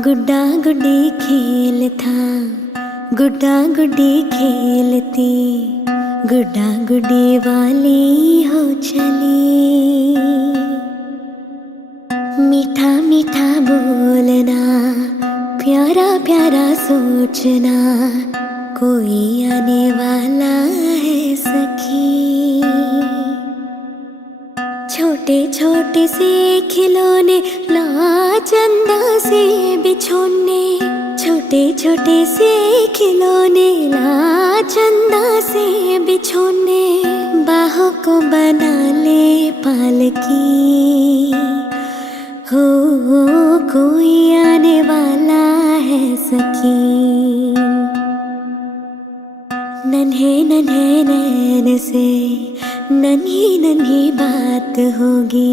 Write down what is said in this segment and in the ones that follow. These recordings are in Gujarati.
गुड्डा गुड्डी खेल था, गुड्डा गुड्डी खेलती, गुड्डा गुड्डी वाली हो चली। मीठा मीठा बोलना, प्यारा प्यारा सोचना, कोई आने वाला है सखी। छोटे छोटे से खिलौने ला चंदा से बिछोने, छोटे छोटे से खिलौने ला चंदा से बिछोने, बाहों को बना ले पालकी। हो कोई आने वाला है सखी। नन्हे नन्हे नैन से नन्ही नन्ही बात होगी,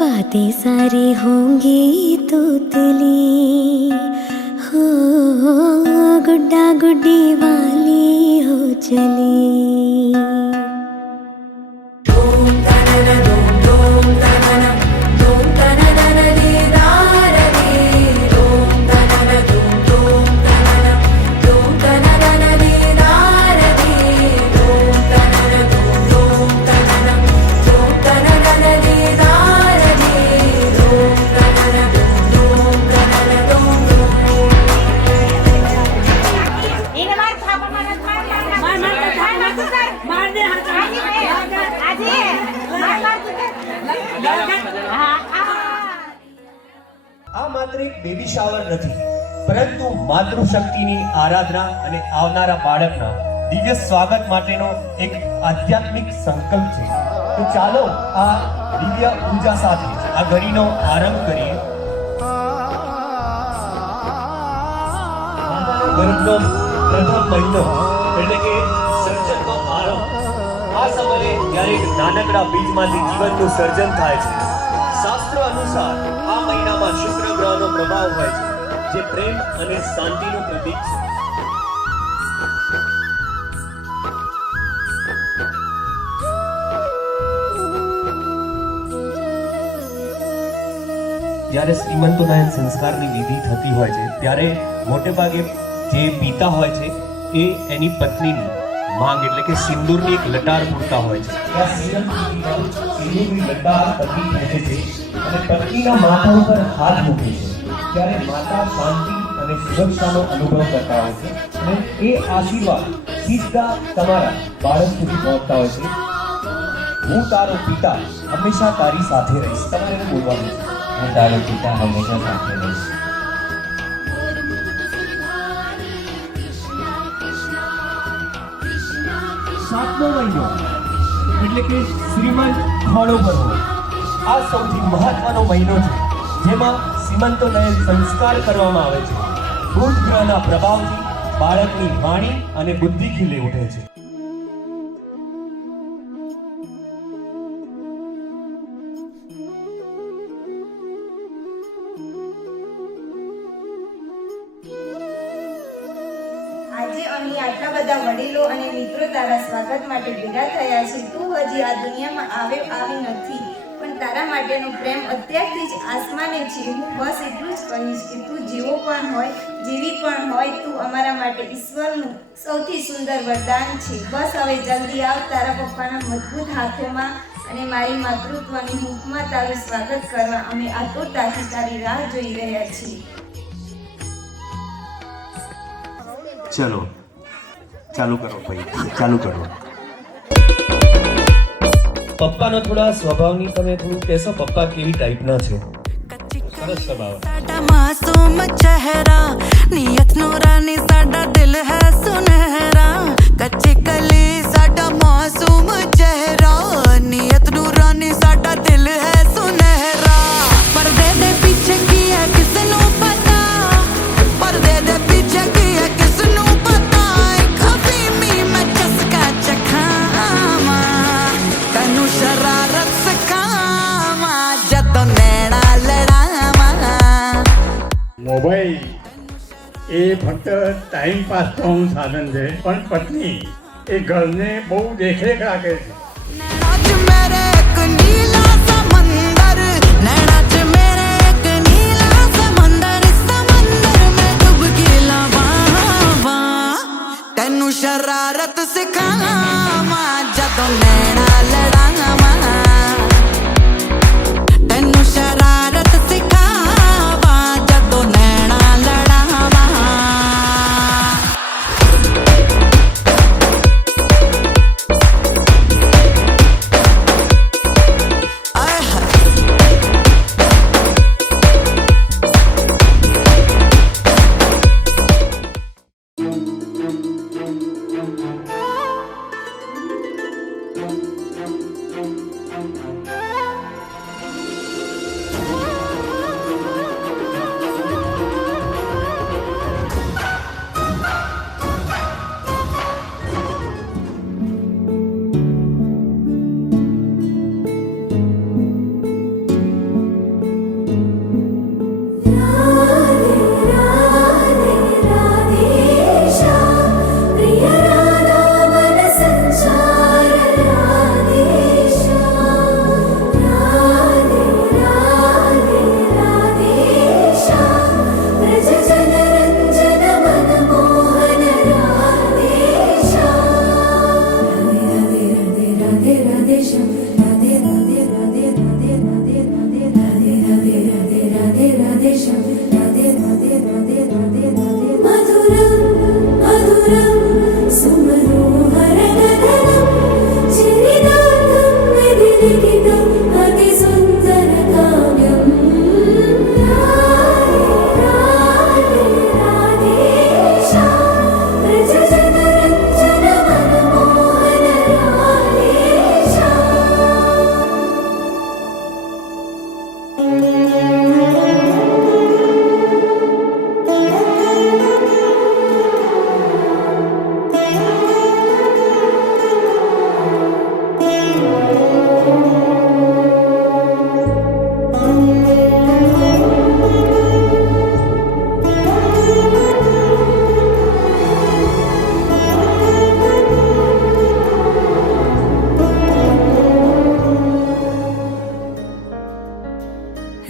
बातें सारी होंगी तोतली। हो गुड्डा गुड्डी वाली हो चली। આ માત્ર એક બેબી શાવર નથી, પરંતુ માતૃશક્તિની આરાધના અને આવનારા બાળકના દિવ્ય સ્વાગત માટેનો એક આધ્યાત્મિક સંકલ્પ છે। તો ચાલો આ દિવ્ય પૂજા સાથે આ ઘડીનો આરંભ કરીએ। ગર્ભનો પ્રથમ મહિનો એટલે કે સર્જનનો આરંભ। આ સમયે જ્યારે એક નાનકડા બીજમાંથી જીવનનું સર્જન થાય છે। શાસ્ત્રો અનુસાર આ મહિનામાં શુક્ર ગ્રહનો પ્રભાવ હોય છે, જે પ્રેમ અને શાંતિનું પ્રતીક છે। જ્યારે શ્રીમંતોના સંસ્કારની વિધિ થતી હોય છે, ત્યારે મોટે ભાગે જે પિતા હોય છે એ એની પત્નીની માંગ એટલે કે સિંદૂરની એક લટાર પૂરતા હોય છે। આ સિંદૂરની લટાર પતિ ખેંચે છે અને પત્નીના માથા ઉપર હાથ મૂકે છે, ત્યારે માતા શાંતિ અને સુરક્ષાનો અનુભવ કરતા હોય છે અને એ આશીર્વાદ સીધા તમારા બાળક સુધી પહોંચતા હોય છે। હું તારો પિતા હંમેશા તારી સાથે રહીશ। તમારે એવું બોલવાનું છે, હું તારો પિતા હંમેશા સાથે રહીશ। સાતમો મહિનો એટલે કે શ્રીમંત ખોળો ભરવો। આ સૌથી મહત્વનો મહિનો છે, જેમાં શ્રીમંતોને સંસ્કાર કરવામાં આવે છે। બુધ ગ્રહના પ્રભાવથી બાળકની વાણી અને બુદ્ધિ ખીલી ઉઠે છે। આજે અહીં આટલા બધા વડીલો અને મિત્રો તારા સ્વાગત માટે ભેગા થયા છે। તું હજી આ દુનિયામાં આવી નથી, પણ તારા માટેનો પ્રેમ અત્યારથી જ આસમાને છે। હું બસ એટલું જ કહીશ કે તું જેવો પણ હોય, જેવી પણ હોય, તું અમારા માટે ઈશ્વરનું સૌથી સુંદર વરદાન છે। બસ હવે જલ્દી આવ તારા પપ્પાના મજબૂત હાથોમાં અને મારી માતૃત્વની હૂંફમાં તારું સ્વાગત કરવા અમે આતુરતાથી તારી રાહ જોઈ રહ્યા છીએ। ચલો ચાલુ કરો ભાઈ, ચાલુ કરો। પપ્પાનો થોડા સ્વભાવની તમે થોડું કહેશો, પપ્પા કેવી ટાઈપના છે? સરસ સ્વભાવ। साडा मासूम चेहरा, नियत नूरानी, साडा दिल है सुनहरा। कच्ची कली साडा मासूम चेहरा, नियत नूरानी, साडा दिल है सुनहरा। पर्दे दे पीछे की है किसनू पता, पर्दे दे पीछे की है किसनू पता। कभी मी मैं चस्का चखामा, तनु शरारत सखामा, जदों नैना लड़ावा। મોબાઈલ એ ફક્ત ટાઈમ પાસનું સાધન છે, પણ પત્ની એ ઘરને બહુ દેખરેખ રાખે છે। नैना च मेरे एक नीला समंदर, नैना च मेरे एक नीला समंदर, समंदर नैना लड़ावा तेनू शरारत सिखावा जदों नैना लड़ावा आय हाय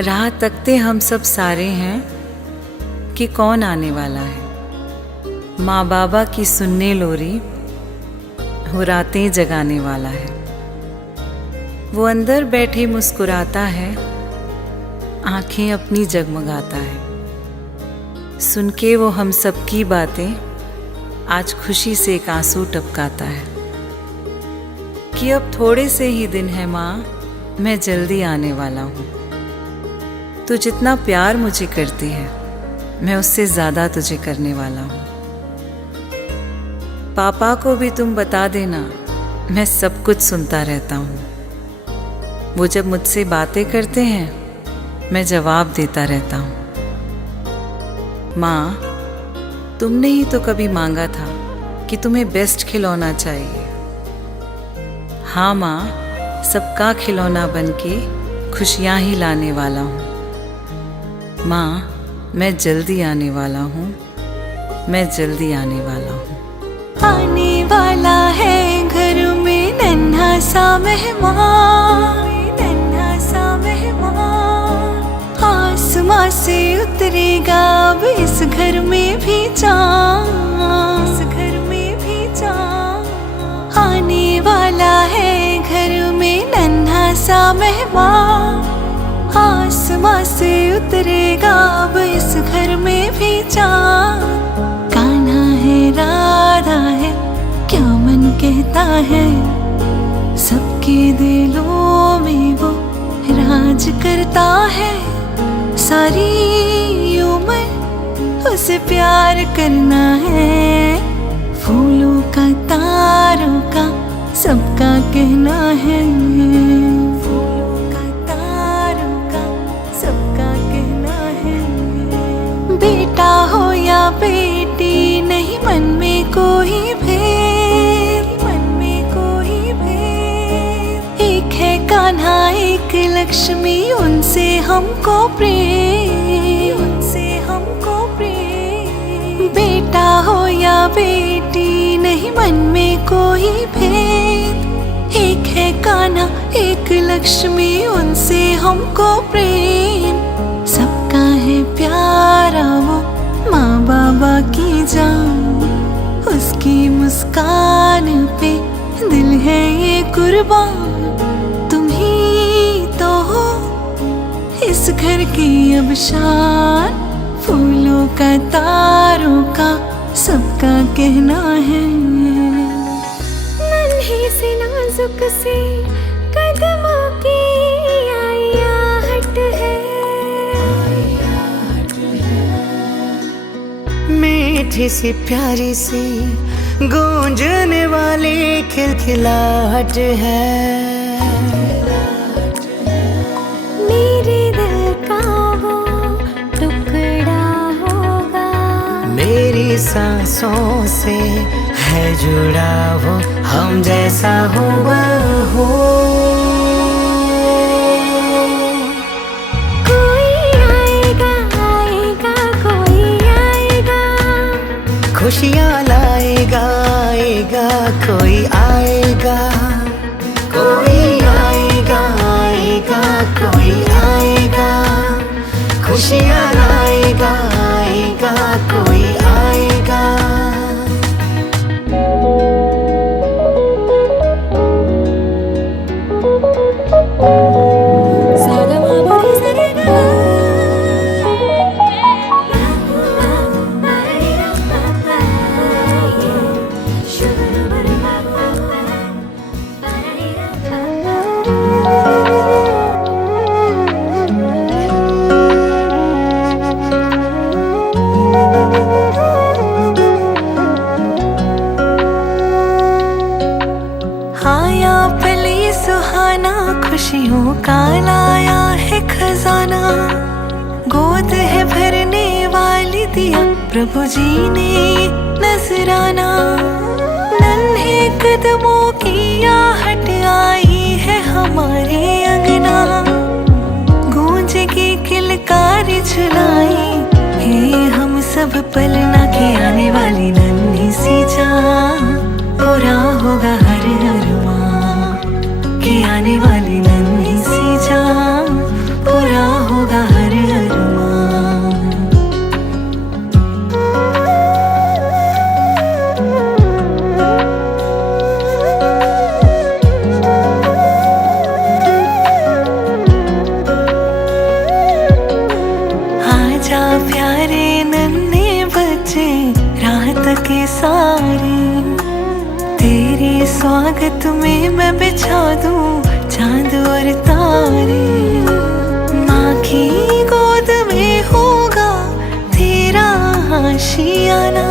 राह तकते हम सब सारे हैं कि कौन आने वाला है। माँ बाबा की सुनने लोरी वो रातें जगाने वाला है। वो अंदर बैठे मुस्कुराता है, आंखें अपनी जगमगाता है। सुन के वो हम सबकी बातें आज खुशी से एक आंसू टपकाता है कि अब थोड़े से ही दिन है माँ, मैं जल्दी आने वाला हूँ। तू जितना प्यार मुझे करती है मैं उससे ज़्यादा तुझे करने वाला हूँ। पापा को भी तुम बता देना मैं सब कुछ सुनता रहता हूँ। वो जब मुझसे बातें करते हैं मैं जवाब देता रहता हूँ। माँ, तुमने ही तो कभी मांगा था कि तुम्हें बेस्ट खिलौना चाहिए। हाँ माँ, सबका खिलौना बनके खुशियाँ ही लाने वाला हूँ। माँ, मैं जल्दी आने वाला हूँ, मैं जल्दी आने वाला हूँ। आने वाला है घर में नन्हा सा मेहमान, नन्हा सा मेहमान। आसमां से उतरेगा अब इस घर में भी चाँद, इस घर में भी चाँद। आने वाला है घर में नन्हा सा मेहमान। आसमां से उतरेगा अब इस घर में भी चाँद। कान्हा है राधा है क्या मन कहता है, सबके दिलों में वो राज करता है। सारी उम्र उसे प्यार करना है। फूलों का तारों का सबका कहना है। बेटा हो या बेटी नहीं मन में कोई भेद, मन में कोई भेद। एक है कान्हा एक लक्ष्मी उनसे हमको प्रेम, उनसे हमको प्रेम। बेटा हो या बेटी नहीं मन में कोई भेद। एक है कान्हा एक लक्ष्मी उनसे हमको प्रेम। सबका है प्यारा वो माँ बाबा की जान, उसकी मुस्कान पे दिल है ये कुर्बान, तुम ही तो हो इस घर की अब शान। फूलों का तारों का सबका कहना है, नन्ही से नाजुक से कदमों की आयाहट है। मीठी सी प्यारी सी गूंजने वाली खिलखिलाहट है। मेरे दिल का वो टुकड़ा होगा, मेरी सांसों से है जुड़ा वो, हम जैसा हुआ हो। कोई आएगा आएगा कोई आएगा, खुशियाँ लाएगा आएगा कोई आएगा। कोई आएगा आएगा कोई आएगा, खुशियाँ लाएगा आएगा कोई आएगा। आया पल ये सुहाना, खुशियों का लाया है खजाना। गोद है भरने वाली दिया प्रभु जी ने नजराना। नन्हे कदमों की आहट आई है हमारे अंगना, गूंजेगी किलकार झुलाई हे हम सब पलना के आने वाली नन्ही सी जान। पूरा होगा हर अरमां के आने वाली नन्ही सी जान, पूरा होगा हर अरमां। आजा प्यारे नन्हे बच्चे रात के सारे, तेरे स्वागत में मैं बिछा दूं चांद और तारे। माँ की गोद में होगा तेरा आशियाना,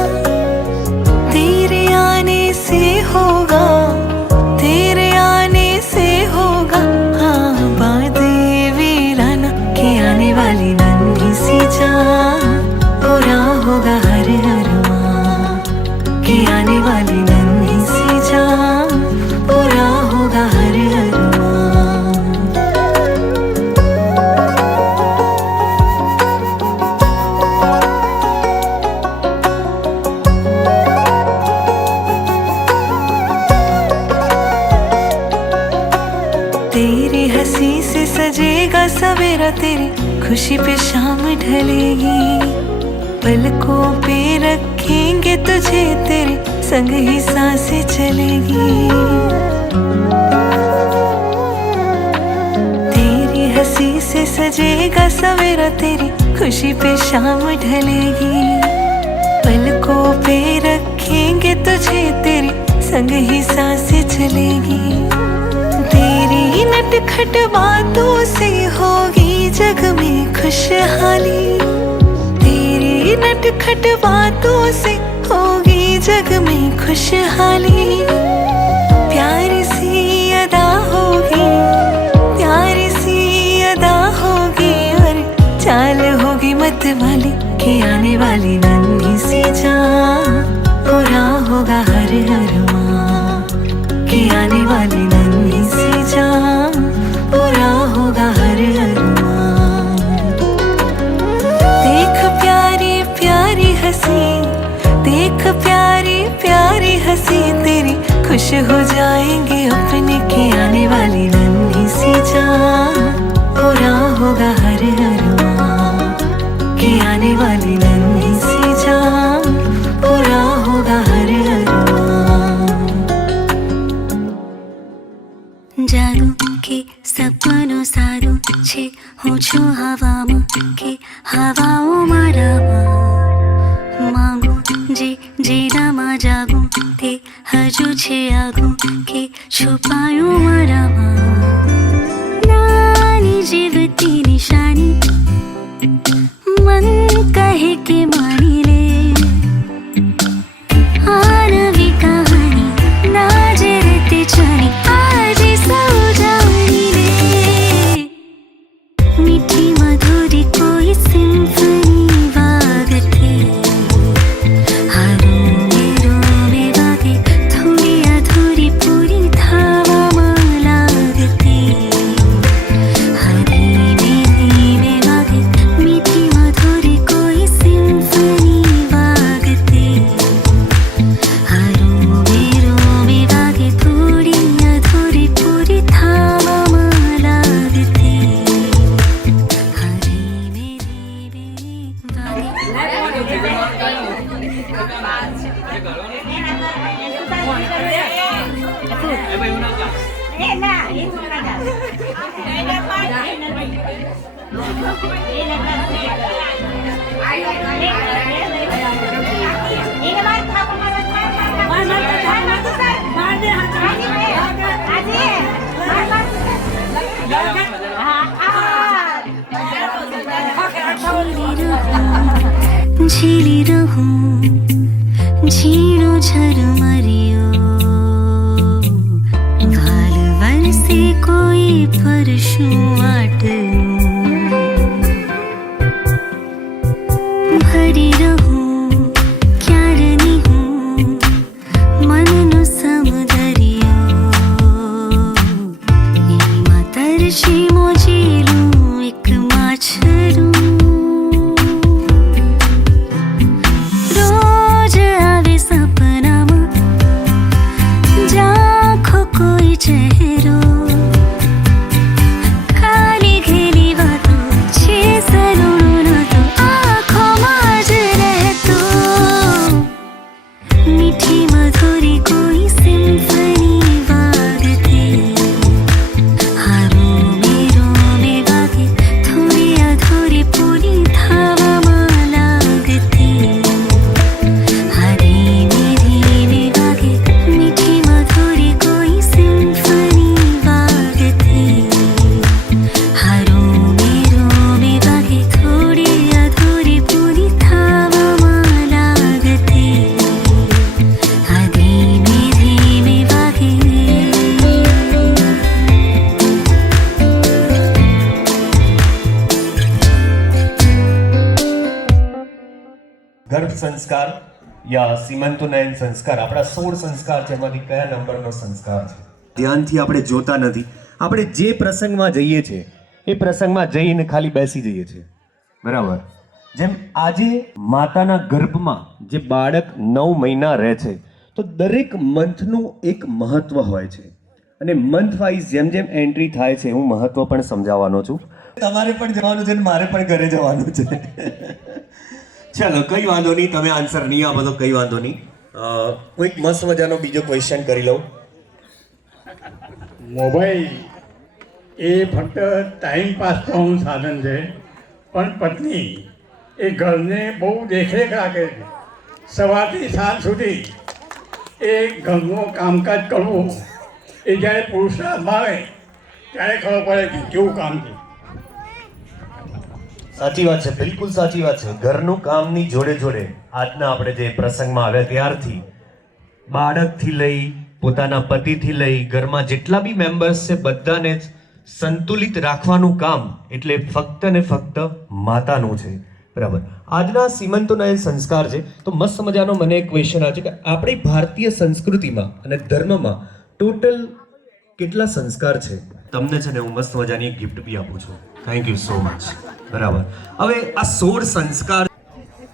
तेरे आने से होगा, तेरे आने से होगा आबाद वीराना के आने वाली नन्ही सी जान। पूरा होगा हर अरमां के आने वाली नन्ही सी जान, पूरा होगा हर अरमां। तेरी हंसी से सजेगा सवेरा, तेरी खुशी पे शाम ढलेगी। पलकों पे रखेंगे तुझे, तेरे संग ही सांसें चलेगी। तेरी हंसी से सजेगा सवेरा, तेरी खुशी पे शाम ढलेगी। पलकों पे रखेंगे तुझे, तेरे संग ही सांसें चलेगी। तेरी नटखट बातों से होगी जग में खुशहाली, तेरी नटखट बातों से होगी जग में खुशहाली। प्यारी सी अदा होगी, प्यारी सी अदा होगी, और चाल होगी मत वाली के आने वाली नन्ही सी जान। पूरा होगा हर अरमां के आने वाली नन्ही सी जान, पूरा होगा हर अरमां। देख प्यारी प्यारी हंसी, देख प्यारी प्यारी हंसी, तेरी खुश हो जाएंगे अपने के आने वाली नन्ही सी जान। पूरा होगा हर अरमां के आने वाली नन्ही सी जान, पूरा होगा हर अरमां। જાદુ કે સપનો સારું છે હું છું હવામાં કે હવાઓ મારામાં માંગુ જે જેનામાં જાગું તે હજુ છે આગું કે છુપાયું મારામાં નાની જીવતી નિશાની મન કહે કે માણી લે આ નવી કહાની ના જે રીતે જાણી આજે સૌ જાણી લે મીઠી મધુરી કોઈ સિમ્ફની વાગતી હારોમે રોમે વાગે થોડી અધૂરી પૂરી થવામાં લાગતી ધીમે ધીમે વાગે મીઠી મધુરી કોઈ સિમ્ફની વાગતી હારોમે રોમે વાગે થોડી અધૂરી પૂરી થવામાં લાગતી ધીમે ધીમે झीली रहूं झीणो झरमरियो वाल वरसे कोई परशुं आटલું ભરી રહું ક્યારની હું મનનો સમુદરિયો એમાં તરસી મોજીલું એક માછરું રોજ આવે સપનામાં ઝાંખો કોઈ ચહેરો ખાલી ઘેલી વાતો છે સરૂણો નહોતો આંખોમાં જ રહેતો મીઠી મધુરી કોઈ સિમ્ફની વાગતી હારોમે રોમે વાગે થોડી અધૂરી પૂરી થવામાં લાગતી ધીમે ધીમે વાગે મીઠી મધુરી કોઈ સિમ્ફની વાગતી હારોમે રોમે વાગે થોડી અધૂરી પૂરી થવામાં લાગતી ધીમે ધીમે વાગે ગર્ભ સંસ્કાર યા સીમંતોનયન સંસ્કાર આપણા 16 સંસ્કાર છે એમાંથી કયા નંબરનો સંસ્કાર છે ધ્યાનથી આપણે જોતા નથી આપણે જે પ્રસંગમાં જઈએ છીએ એ પ્રસંગમાં જઈને ખાલી બેસી જઈએ છીએ બરાબર જેમ આજે માતાના ગર્ભમાં જે બાળક 9 મહિના રહે છે તો દરેક મંથનું એક મહત્વ હોય છે અને મંથ વાઇઝ જેમ જેમ એન્ટ્રી થાય છે હું મહત્વ પણ સમજાવવાનો છું તમારે પણ જવાનું છે ને મારે પણ ઘરે જવાનું છે ચાલો કઈ વાંધો નહીં તમે આન્સર નહીં આપો તો કઈ વાંધો નહીં હું એક મસ્ત મજાનો બીજો ક્વેશ્ચન કરી લઉં મોબાઈલ એ ફક્ત ટાઈમ પાસ કરવાનું સાધન છે પણ પત્ની એ ઘરને બહુ દેખરેખ રાખે છે સવારથી સાંજ સુધી એ ઘરનું કામકાજ કરવું એ જ્યારે પુરુષના હાથમાં આવે ત્યારે ખબર પડે કે કેવું કામ છે સાચી વાત છે બિલકુલ સાચી વાત છે ઘરનું કામની જોડે જોડે આજના આપણે જે પ્રસંગમાં આવ્યા ત્યારથી બાળકથી લઈ પોતાના પતિથી લઈ ઘરમાં જેટલા બી મેમ્બર્સ છે બધાને જ સંતુલિત રાખવાનું કામ એટલે ફક્ત ને ફક્ત માતાનું છે બરાબર આજના સીમંતોનયન સંસ્કાર છે તો મસ્ત મજાનો મને એક ક્વેશ્ચન આવે છે કે આપણી ભારતીય સંસ્કૃતિમાં અને ધર્મમાં ટોટલ કેટલા સંસ્કાર છે તમને છે ને હું મસ્ત મજાની એક ગિફ્ટ બી આપું છું થેન્ક યુ સો મચ બરાબર હવે આ 16 સંસ્કાર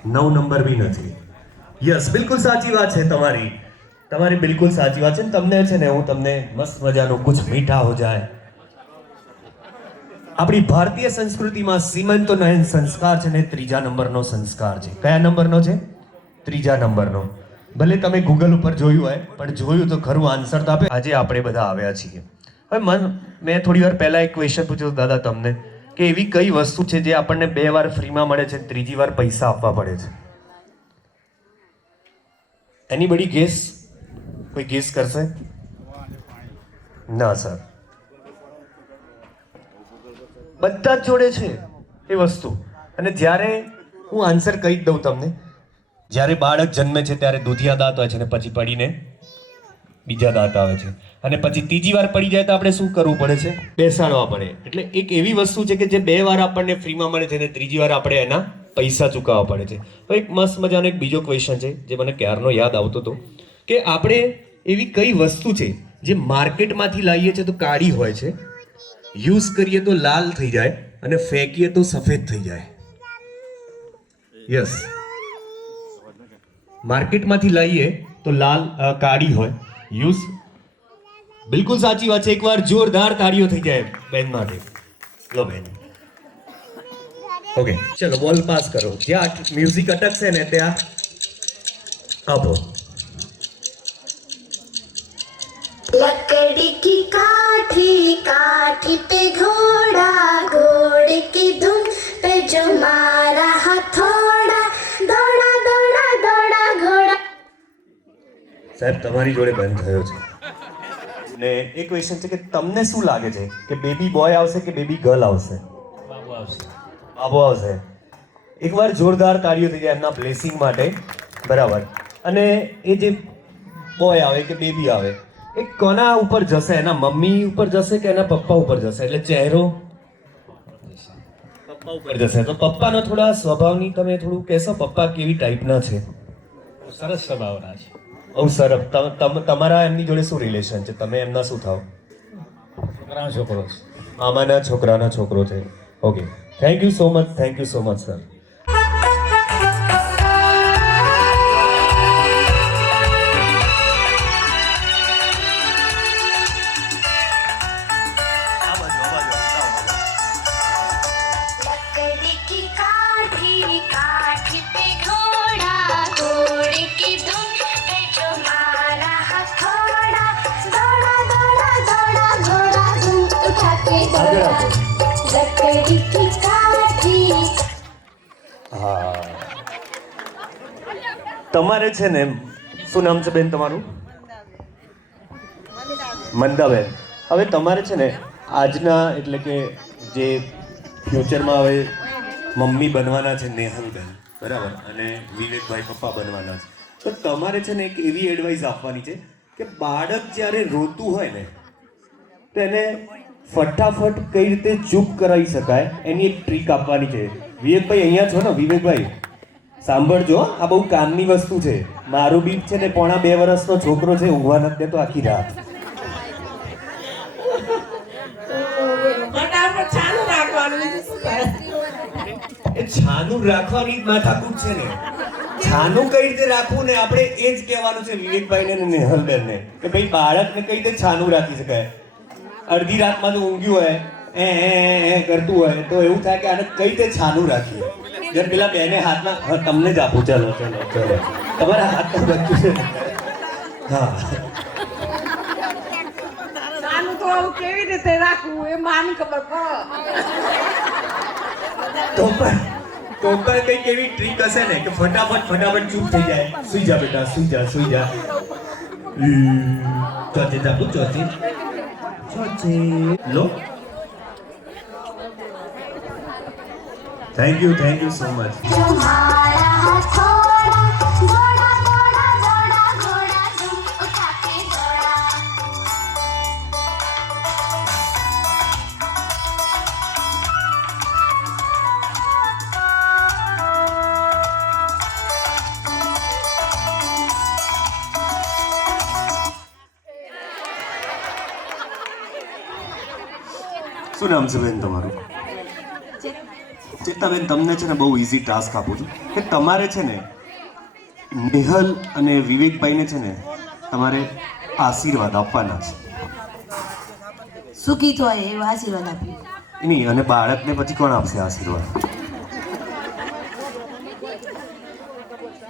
9 નંબર બી નથી યસ બિલકુલ સાચી વાત છે તમારી બિલકુલ સાચી વાત છે તમને છે ને હું તમને મસ્ત મજાનું કુછ મીઠા હો જાય આપણી ભારતીય સંસ્કૃતિમાં સીમંતોનયન સંસ્કાર છે ને 3જા નંબરનો સંસ્કાર છે કયા નંબરનો છે 3જા નંબરનો ભલે તમે ગૂગલ ઉપર જોયું હોય પણ જોયું તો ખરું આન્સર તો આપે આજે આપણે બધા આવ્યા છીએ હવે મેં થોડી વાર પહેલા એક ક્વેશ્ચન પૂછ્યો હતો દાદા તમને કે એવી કઈ વસ્તુ છે જે આપણને 2 વાર ફ્રીમાં મળે છે, ત્રીજી વાર પૈસા આપવા પડે છે? Anybody gas? કોઈ ગેસ કરશે? ના સર, બધા જ જોડે છે એ વસ્તુ. અને જ્યારે હું આન્સર કહી જ દઉં તમને, જ્યારે બાળક જન્મે છે ત્યારે દૂધિયા દાંત હોય છે અને પછી પડીને બીજા દાંત આવે છે, અને પછી ત્રીજી વાર પડી જાય તો આપણે શું કરવું પડે છે? બેસાડવા પડે. એટલે એક એવી વસ્તુ છે કે જે 2 વાર આપણને ફ્રીમાં મળે છે અને ત્રીજી વાર આપણે એના પૈસા ચૂકવવા પડે છે. તો એક મસ્ત મજાનો એક બીજો ક્વેશ્ચન છે જે મને ક્યારનો યાદ આવતો હતો કે આપણે એવી કઈ વસ્તુ છે જે માર્કેટમાંથી લાવીએ છીએ તો કાળી હોય છે, યુઝ કરીએ તો લાલ થઈ જાય અને ફેંકીએ તો સફેદ થઈ જાય? યસ, માર્કેટમાંથી લાવીએ તો લાલ કાળી હોય, યુઝ. બિલકુલ સાચી વાત છે. એકવાર જોરદાર તાળીઓ થઈ જાય બેન માટે. લો બેન. ઓકે, ચલો બોલ પાસ કરો. જ્યાં મ્યુઝિક અટકશે ને ત્યાં આપો. लकड़ी की काठी काठी पे घोड़ा घोड़े की धुन पे जो मारा हथौड़ा दौड़ा दौड़ा दौड़ा घोड़ा. સાહેબ તમારી જોડે બંધ થયો છે. ને એક ક્વેશ્ચન છે કે તમને શું લાગે છે કે બેબી બોય આવશે કે બેબી ગર્લ આવશે? બાબુ આવશે. એકવાર જોરદાર તાળીઓ થઈ જાય એમના બ્લેસિંગ માટે. બરાબર. અને એ જે બોય આવે કે બેબી આવે એ કોના ઉપર જશે? એના મમ્મી ઉપર જશે કે એના પપ્પા ઉપર જશે? એટલે ચહેરો પપ્પા ઉપર જશે. તો પપ્પાનો થોડા સ્વભાવની તમે થોડું કહેશો, પપ્પા કેવી ટાઈપના છે? સરસ સ્વભાવના છે. બહુ સરસ. તમારા એમની જોડે શું રિલેશન છે? તમે એમના શું થાવ? છોકરાનો છોકરો છે. મામાના છોકરાનો છોકરો છે. Okay, thank you so much, thank you so much sir. लकड़ी की काठी काठी पे घोड़ा घोड़े की धुन पे जो मारा हथौड़ा दौड़ा दौड़ा दौड़ा घोड़ा धुन उठा के दौड़ा. लकड़ी की काठी. હા, તમારે છે ને શું નામ છે બેન તમારું? મંદાબેન. હવે તમારે છે ને આજના એટલે કે જે ફ્યુચરમાં હવે મમ્મી બનવાના છે નેહલબેન, બરાબર, અને વિવેકભાઈ પપ્પા બનવાના છે. તો તમારે છે ને એક એવી એડવાઇસ આપવાની છે કે બાળક જ્યારે રોતું હોય ને તો એને ફટાફટ કઈ રીતે ચૂપ કરાવી શકાય એની એક ટ્રીક આપવાની છે. વિવેકભાઈ અહીંયા છો ને? વિવેકભાઈ સાંભળજો, આ બહુ કામની વસ્તુ છે. મારું બી છે ને 2.5 વર્ષનો છોકરો છે, ઊંઘવા નથી દેતો આખી રાત. એ છાનું રાખવાની જ માથાકૂટ છે ને. છાનું કઈ રીતે રાખવું ને આપણે એ જ કહેવાનું છે વિવેકભાઈને ને નેહલબેનને કે ભાઈ બાળકને કઈ રીતે છાનું રાખી શકાય. અડધી રાતમાં તો ઊંઘ્યું હોય એ કરતું હોય તો એવું થાય કે આને કઈ રીતે છાનું રાખીએ. જર પેલા બેને હાથમાં, હા તમને જ આપું. ચલો ચલો ચલો, તમારા હાથમાં બચ્ચું છે. હા, આનું તો આવું કેવી રીતે રાખવું એ માની ખબર પડે. તો પણ કઈક એવી ટ્રીક હશે ને કે ફટાફટ ચૂપ થઈ જાય. સુઈ જા બેટા, સુઈ જા, સુઈ જા. ચોચે જાપું, ચોચે લો. Thank you so much. जो मारा हथौड़ा दौड़ा दौड़ा दौड़ा घोड़ा धुन उठा के दौड़ा. શું નામ છે બેન તમારું? ચેતાબેન, તમને છે ને બહુ ઇઝી ટાસ્ક આપું છું કે તમારે છે ને નેહલ અને વિવેકભાઈને છે ને તમારે આશીર્વાદ આપવાના છે. સુખી થાય એવા આશીર્વાદ આપી. નહીં, અને બાળકને પછી કોણ આપશે આશીર્વાદ?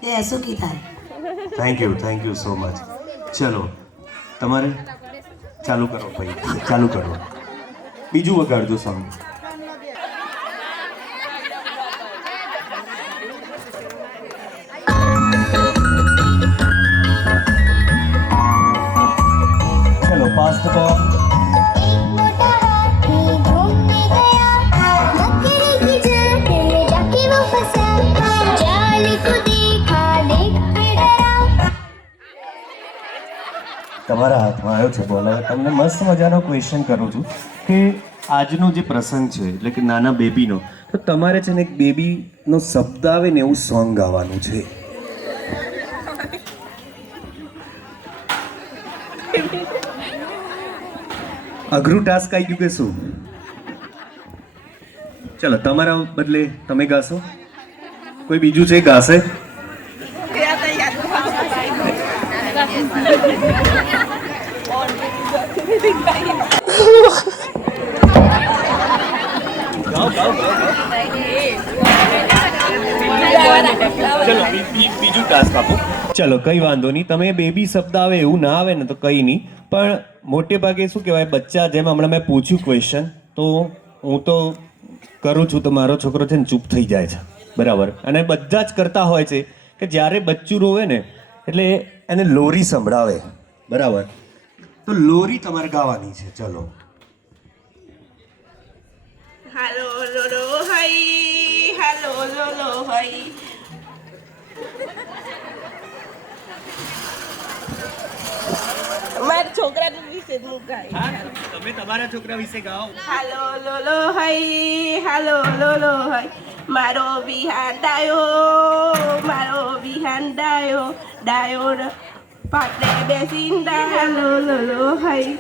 એ સુખી થાય. Thank you so much. ચલો તમારે ચાલુ કરો ભાઈ, ચાલુ કરો. બીજું વગાડજો સોંગ. ચલો ફાસ્ટ બોલ. एक मोटा हाथी घूमने गया, मकड़ी की जाल में जाके वो फंसा, जाल को देखा देख के डरा. તમારા હાથમાં આવ્યો છે બોલ. હવે તમને મસ્ત મજાનો ક્વેશ્ચન કરું છું કે આજનો જે પ્રસંગ છે એટલે કે નાના બેબીનો, તો તમારે છે ને એક બેબીનો શબ્દ આવે ને એવું સોંગ ગાવાનું છે. અઘરું ટાસ્ક આવી ગયું કે શું? ચલો તમારા બદલે તમે ગાશો, કોઈ બીજું છે ગાશે? ચલો બીજું ટાસ્ક આપો. ચલો કઈ વાંધો નહીં, તમે બેબી શબ્દ આવે એવું ના આવે ને તો કઈ નહીં, પણ મોટે ભાગે શું કહેવાય, બચ્ચા જેમ હમણાં મેં પૂછ્યું ક્વેશ્ચન તો હું તો કરું છું તો મારો છોકરો છે ને ચૂપ થઈ જાય છે, બરાબર. અને બધા જ કરતા હોય છે કે જ્યારે બચ્ચું રોવે ને એટલે એને લોરી સંભળાવે, બરાબર. તો લોરી તમારે ગાવાની છે. ચલો હાલો લોલો હઈ, હાલો લોલો હઈ. મારા છોકરા વિશે જ હું ગાઈ. તમે તમારા છોકરા વિશે ગાઓ. હાલો લોલો હઈ, હાલો લોલો હઈ, મારો વિહાન ડાયો, મારો વિહાન ડાયો, ડાયો પાટલે બેસીને હાલો લોલો હઈ.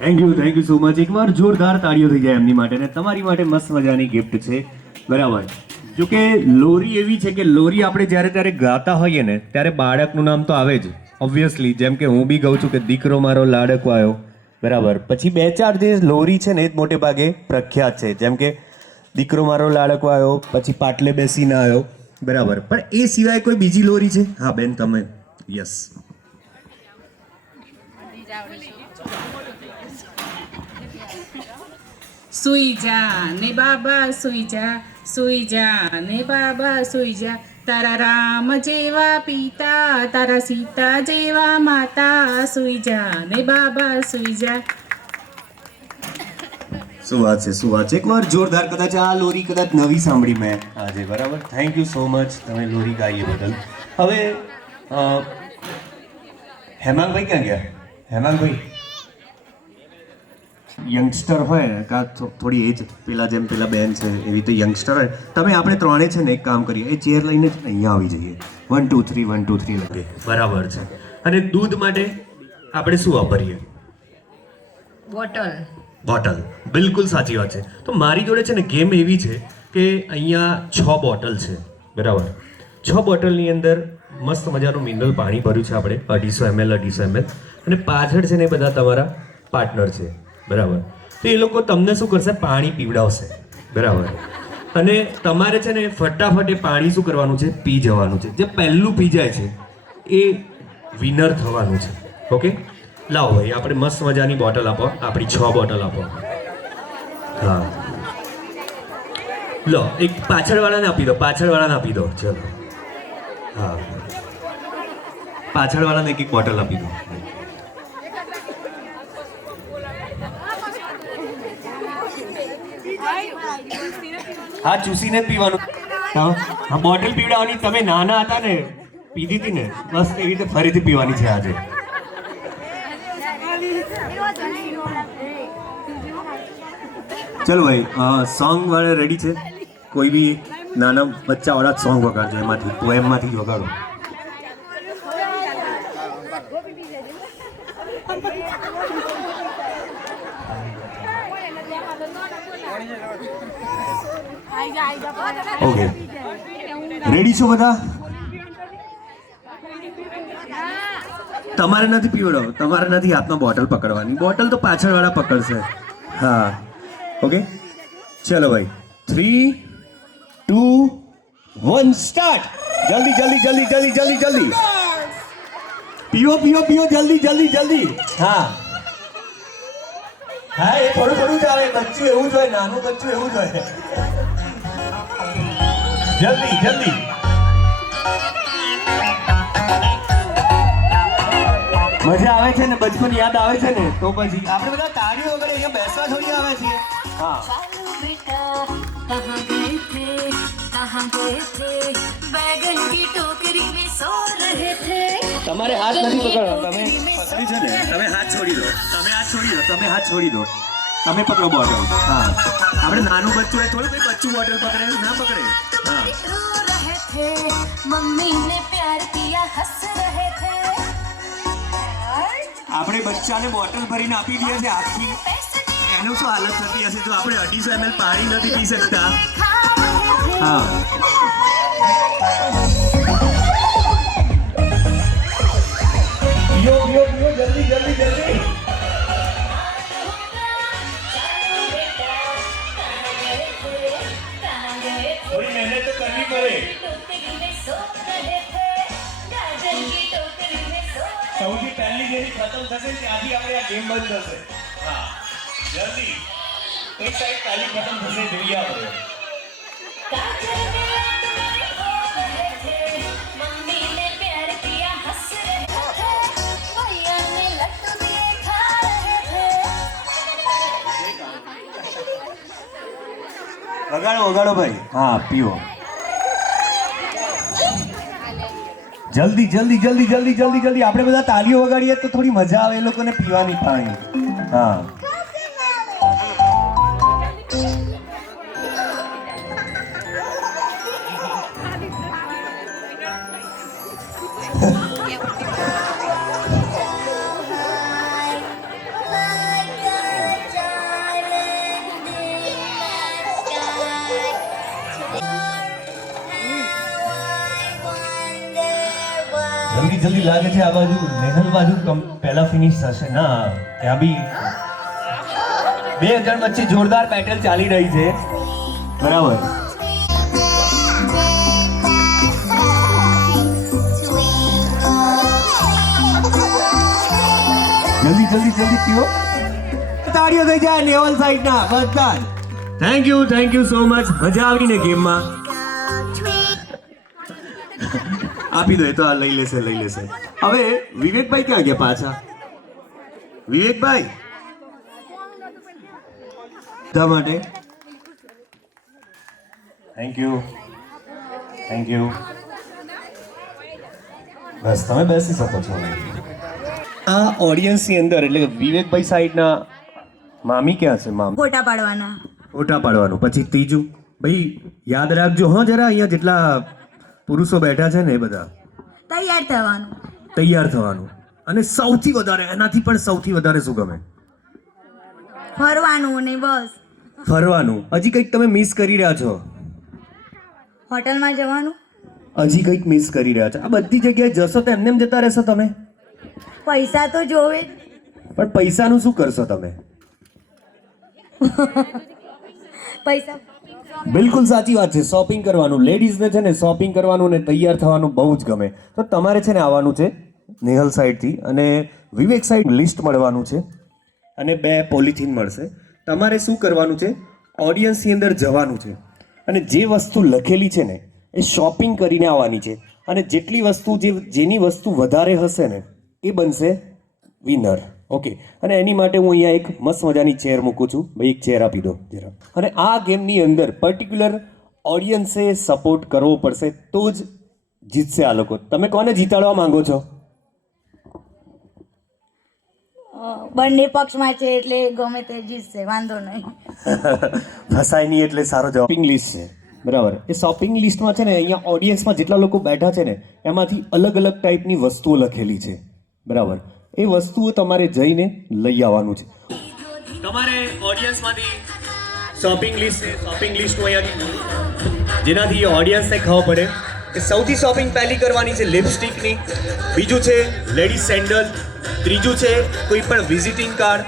Thank you so much. એકવાર જોરદાર તાળીઓ થઈ જાય એમની માટે. ને તમારી માટે મસ્ત મજાની ગિફ્ટ છે, બરાબર. જો કે લોરી એવી છે કે લોરી આપણે જ્યારે ત્યારે ગાતા હોઈએ ને ત્યારે બાળકનું નામ તો આવે જ ઓબ્વિયસલી. જેમ કે હું બી ગાઉં છું કે દીકરો મારો લાડકો આવ્યો, બરાબર. પછી બે ચાર જે લોરી છે ને એ જ મોટે ભાગે પ્રખ્યાત છે, જેમ કે દીકરો મારો લાડકો આવ્યો, પછી પાટલે બેસીને આવ્યો, બરાબર. પણ એ સિવાય કોઈ બીજી લોરી છે? હા બેન તમે. યસ. સુઈ જા ને બાબા સુઈ જા, સુઈ જા ને બાબા સુઈ જા, તારા રામ જેવા પિતા, તારા સીતા જેવા માતા, સુઈ જા ને બાબા સુઈ જા. શું વાત છે, શું વાત છે. એકવાર જોરદાર. કદાચ આ લોરી કદાચ નવી સાંભળી મેં આજે, બરાબર. થેન્ક યુ સો મચ તમે લોરી ગાઈ એ બદલ. હવે હેમાંગભાઈ ક્યાં ગયા? હેમાંગભાઈ યંગસ્ટર હોય ને કાં થોડી એજ પેલા જેમ પેલા બેન છે એવી રીતે યંગસ્ટર હોય, તમે આપણે ત્રણે છે ને એક કામ કરીએ, એ ચેર લઈને જ અહીંયા આવી જઈએ. 1 2 3 1 2 3 લગે, બરાબર છે. અને દૂધ માટે આપણે શું વાપરીએ? બોટલ. બિલકુલ સાચી વાત છે. તો મારી જોડે છે ને ગેમ એવી છે કે અહીંયા 6 બોટલ છે, બરાબર. 6 બોટલની અંદર મસ્ત મજાનું મિનરલ પાણી ભર્યું છે આપણે, 250 ml 250 ml. અને પાછળ છે ને બધા તમારા પાર્ટનર છે, બરાબર. તો એ લોકો તમને શું કરશે? પાણી પીવડાવશે, બરાબર. અને તમારે છે ને ફટાફટ એ પાણી શું કરવાનું છે? પી જવાનું છે. જે પહેલું પી જાય છે એ વિનર થવાનું છે. ઓકે, લાવો ભાઈ આપણે મસ્ત મજાની બોટલ આપો, આપણી 6 બોટલ આપો. હા લો, એક પાછળવાળાને આપી દો, પાછળવાળાને આપી દો. ચલો હા, પાછળવાળાને એક બોટલ આપી દો. હા, ચૂસીને જ પીવાનું. હા, બોટલ પીવડાવવાની. તમે નાના હતા ને પીધી હતી ને, બસ એવી રીતે ફરીથી પીવાની છે આજે. ચલો ભાઈ, સોંગ વાળા રેડી છે? કોઈ બી નાના બચ્ચાવાળા જ સોંગ વગાડજો, એમાંથી પોએમમાંથી જ વગાડો. ઓકે, રેડી છો બધા? તમારે નથી પીવડાવો, તમારે નથી હાથમાં બોટલ પકડવાની. બોટલ તો પાછળવાળા પકડશે. હા, ઓકે. ચલો ભાઈ, 3 2 1 સ્ટાર્ટ. જલ્દી જલ્દી જલ્દી જલ્દી જલ્દી જલ્દી પીઓ પીઓ પીઓ, જલ્દી જલ્દી જલ્દી. હા, હા એ થોડું થોડું જ આવે, બચ્ચું એવું જ હોય, નાનું બચ્ચું એવું જ હોય. જલ્દી જલ્દી. મજા આવે છે ને, બચપન યાદ આવે છે ને, તો પછી આપણે બધા તાળીઓ વગર અહીંયા બેસવા થોડી આવે છે. હા चालू बेटा कहाँ गए थे बैगन की टोकरी में सो रहे थे તમારે હાથ નથી પકડવા, તમે પકડી છે ને, તમે હાથ છોડી દો, તમે હાથ છોડી દો, તમે હાથ છોડી દો, તમે પકડો બોટલ. હા આપણે નાનું બચ્ચું હોય, થોડું કઈ બચ્ચું બોટલ પકડે ના પકડે. હા रो रहे थे मम्मी ने प्यार किया हंस रहे थे આપણે બચ્ચાને બોટલ ભરીને આપી દઈએ છીએ આખી, એનું શું હાલત થતી હશે જો આપણે 250 ml પાણી નથી પી શકતા. હા પીઓ પીઓ પીઓ, જલ્દી જલ્દી જલ્દી. થોડી મહેનત તો કરવી પડે. સૌથી પહેલી જેની ખતમ થશે ત્યાંથી આપણે આ ગેમ બંધ થશે. હા જલ્દી, એક સાઈડ પહેલી ખતમ થશે જોઈએ આપણે. વગાડો વગાડો ભાઈ. હા પીઓ જલ્દી જલ્દી જલ્દી જલ્દી જલ્દી જલ્દી. આપણે બધા તાળીઓ વગાડીએ તો થોડી મજા આવે એ લોકોને પીવાની પાણી. હા જલ્દી જલ્દી લાગે છે આ બાજુ નેહલ બાજુ પહેલા ફિનિશ થશે. ના ત્યાં બી બે જણ વચ્ચે જોરદાર બેટલ ચાલી રહી છે. બરાબર. જલ્દી જલ્દી જલ્દી પીઓ, તાળીઓ થઈ જાય લેવલ સાઈડ ના બધા. Thank you so much. મજા આવી ને ગેમમાં? આપી દો, એ તો આ લઈ લેશે લઈ લેશે. હવે વિવેકભાઈ ક્યાં ગયા પાછા? વિવેકભાઈ બધા માટે થેન્ક યુ. બસ તમે બેસી શકો છો. આ ઓડિયન્સની અંદર એટલે કે વિવેકભાઈ સાઈડના મામી ક્યાં છે? મામી ફોટા પાડવાના. ફોટા પાડવાનું. પછી ત્રીજું ભાઈ યાદ રાખજો હો જરા, અહીંયા જેટલા પુરુષો બેઠા છે ને એ બધા તૈયાર થવાનું. અને સૌથી વધારે, એનાથી પણ સૌથી વધારે શું ગમે? ફરવાનું ને બસ. ફરવાનું. હજી કંઈક તમે મિસ કરી રહ્યા છો. હોટલમાં જવાનું. હજી કંઈક મિસ કરી રહ્યા છો. આ બધી જગ્યાએ જશો તો એમને એમ જતા રહેશો તમે? પૈસા તો જોવે. પણ પૈસાનું શું કરશો તમે? પૈસા બિલકુલ સાચી વાત છે. શોપિંગ કરવાનું, લેડીઝને છે ને શોપિંગ કરવાનું ને તૈયાર થવાનું બહુ જ ગમે. તો તમારે છે ને આવવાનું છે નેહલ સાઈડથી, અને વિવેક સાઈડ લિસ્ટ મળવાનું છે, અને 2 પોલિથીન મળશે. તમારે શું કરવાનું છે? ઓડિયન્સની અંદર જવાનું છે, અને જે વસ્તુ લખેલી છે ને એ શોપિંગ કરીને આવવાની છે, અને જેટલી વસ્તુ જેની વસ્તુ વધારે હશે ને એ બનશે વિનર. ઓકે. અને એની માટે હું અહીંયા એક મસ્ત મજાની ચેર મૂકું છું. ભાઈ એક ચેર આપી દો જરા. અને આ ગેમની અંદર પર્ટિક્યુલર ઓડિયન્સે સપોર્ટ કરવો પડશે તો જ જીતશે આ લોકો. તમે કોને જીતાડવા માંગો છો? બંને પક્ષમાં છે એટલે ગમે તે જીતશે, વાંધો નહીં. ફસાય નહીં એટલે સારો જવાબ. શોપિંગ લિસ્ટ છે બરાબર. એ શોપિંગ લિસ્ટમાં છે ને અહીંયા ઓડિયન્સમાં જેટલા લોકો બેઠા છે ને એમાંથી અલગ અલગ ટાઈપની વસ્તુઓ લખેલી છે બરાબર. એ વસ્તુઓ તમારે જઈને લઈ આવવાનું છે. તમારે ઓડિયન્સમાંથી શોપિંગ લિસ્ટ છે. શોપિંગ લિસ્ટ અહીંયાથી જેનાથી ઓડિયન્સને ખબર પડે કે સૌથી શોપિંગ પહેલી કરવાની છે લિપસ્ટિકની, બીજું છે લેડીઝ સેન્ડલ, ત્રીજું છે કોઈ પણ વિઝિટિંગ કાર્ડ,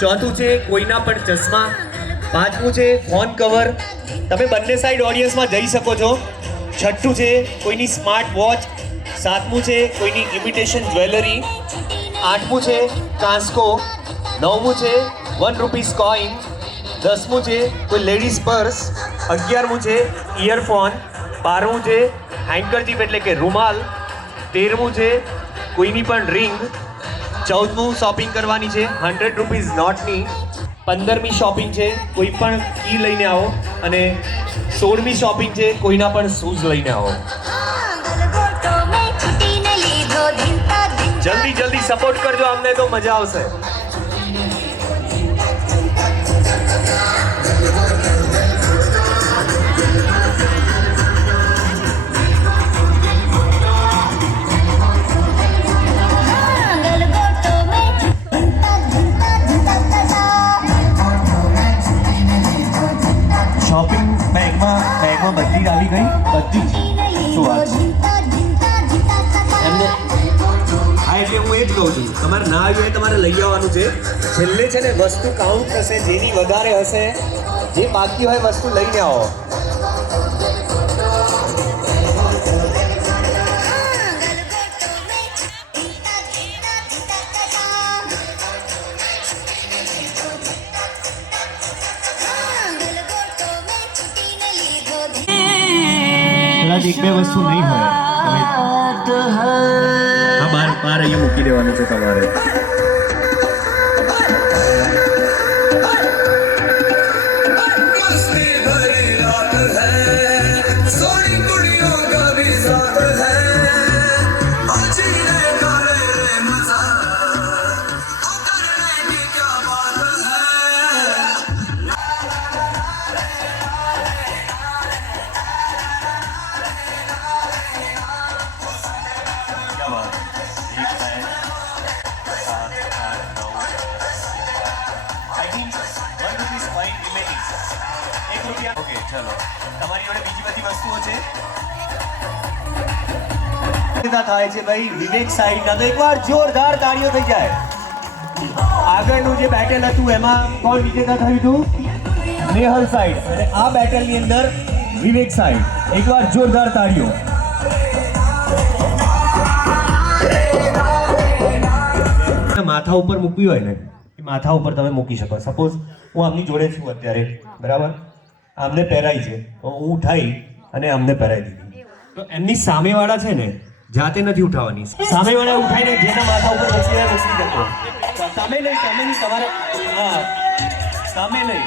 ચોથું છે કોઈના પણ ચશ્મા, પાંચમું છે ફોન કવર. તમે બંને સાઈડ ઓડિયન્સમાં જઈ શકો છો. છઠ્ઠું છે કોઈની સ્માર્ટ વોચ, સાતમું છે કોઈની ઇમિટેશન જ્વેલરી, આઠમું છે કાંસકો, નવમું છે ₹1 કોઈન, 10મું છે કોઈ લેડીઝ પર્સ, 11મું છે ઇયરફોન, 12મું છે હેન્કરચીફ એટલે કે રૂમાલ, 13મું છે કોઈની પણ રિંગ, 14મું શોપિંગ કરવાની છે ₹100 નોટની, 15મી શોપિંગ છે કોઈ પણ કી લઈને આવો, અને 16મી શોપિંગ છે કોઈના પણ શૂઝ લઈને આવો. જલ્દી જલ્દી સપોર્ટ કરજો અમને તો મજા આવશે. શોપિંગ બેગમાં બધી આવી ગઈ, બધી જ. શું વાત છે? એમને હા, એટલે હું એ જ કહું છું, તમારે ના આવ્યું હોય તમારે લઈ આવવાનું છે. છેલ્લે છે ને વસ્તુ કાઉન્ટ થશે, જેની વધારે હશે, જે બાકી હોય વસ્તુ લઈને આવો. કદાચ 1-2 વસ્તુ નહીં હોય, હા, બાર અહીંયા મૂકી દેવાનું છે તમારે. ઓકે, ચલો, તમારી જોડે બીજી બધી વસ્તુઓ છે. થાય છે ભાઈ વિવેક સાઈડના, તો એકવાર જોરદાર તાળીઓ થઈ જાય. આગળનું જે બેટલ હતું એમાં કોણ વિજેતા થયું હતું? નેહલ સાઈડ. અને આ બેટલની અંદર વિવેક સાઈડ. એકવાર જોરદાર તાળીઓ. માથા ઉપર મૂકવી હોય ને, માથા ઉપર તમે મૂકી શકો. સપોઝ હું આમની જોડે છું અત્યારે, બરાબર, આમને પહેરાઈ છે, તો હું ઉઠાઈ અને આમને પહેરાઈ દીધી, તો એમની સામેવાળા છે ને જાતે નથી ઉઠાવવાની, સામેવાળા ઉઠાઈને જેના માથા ઉપર મૂકી શકો. તમે નહીં, તમારે, હા, તમે નહીં,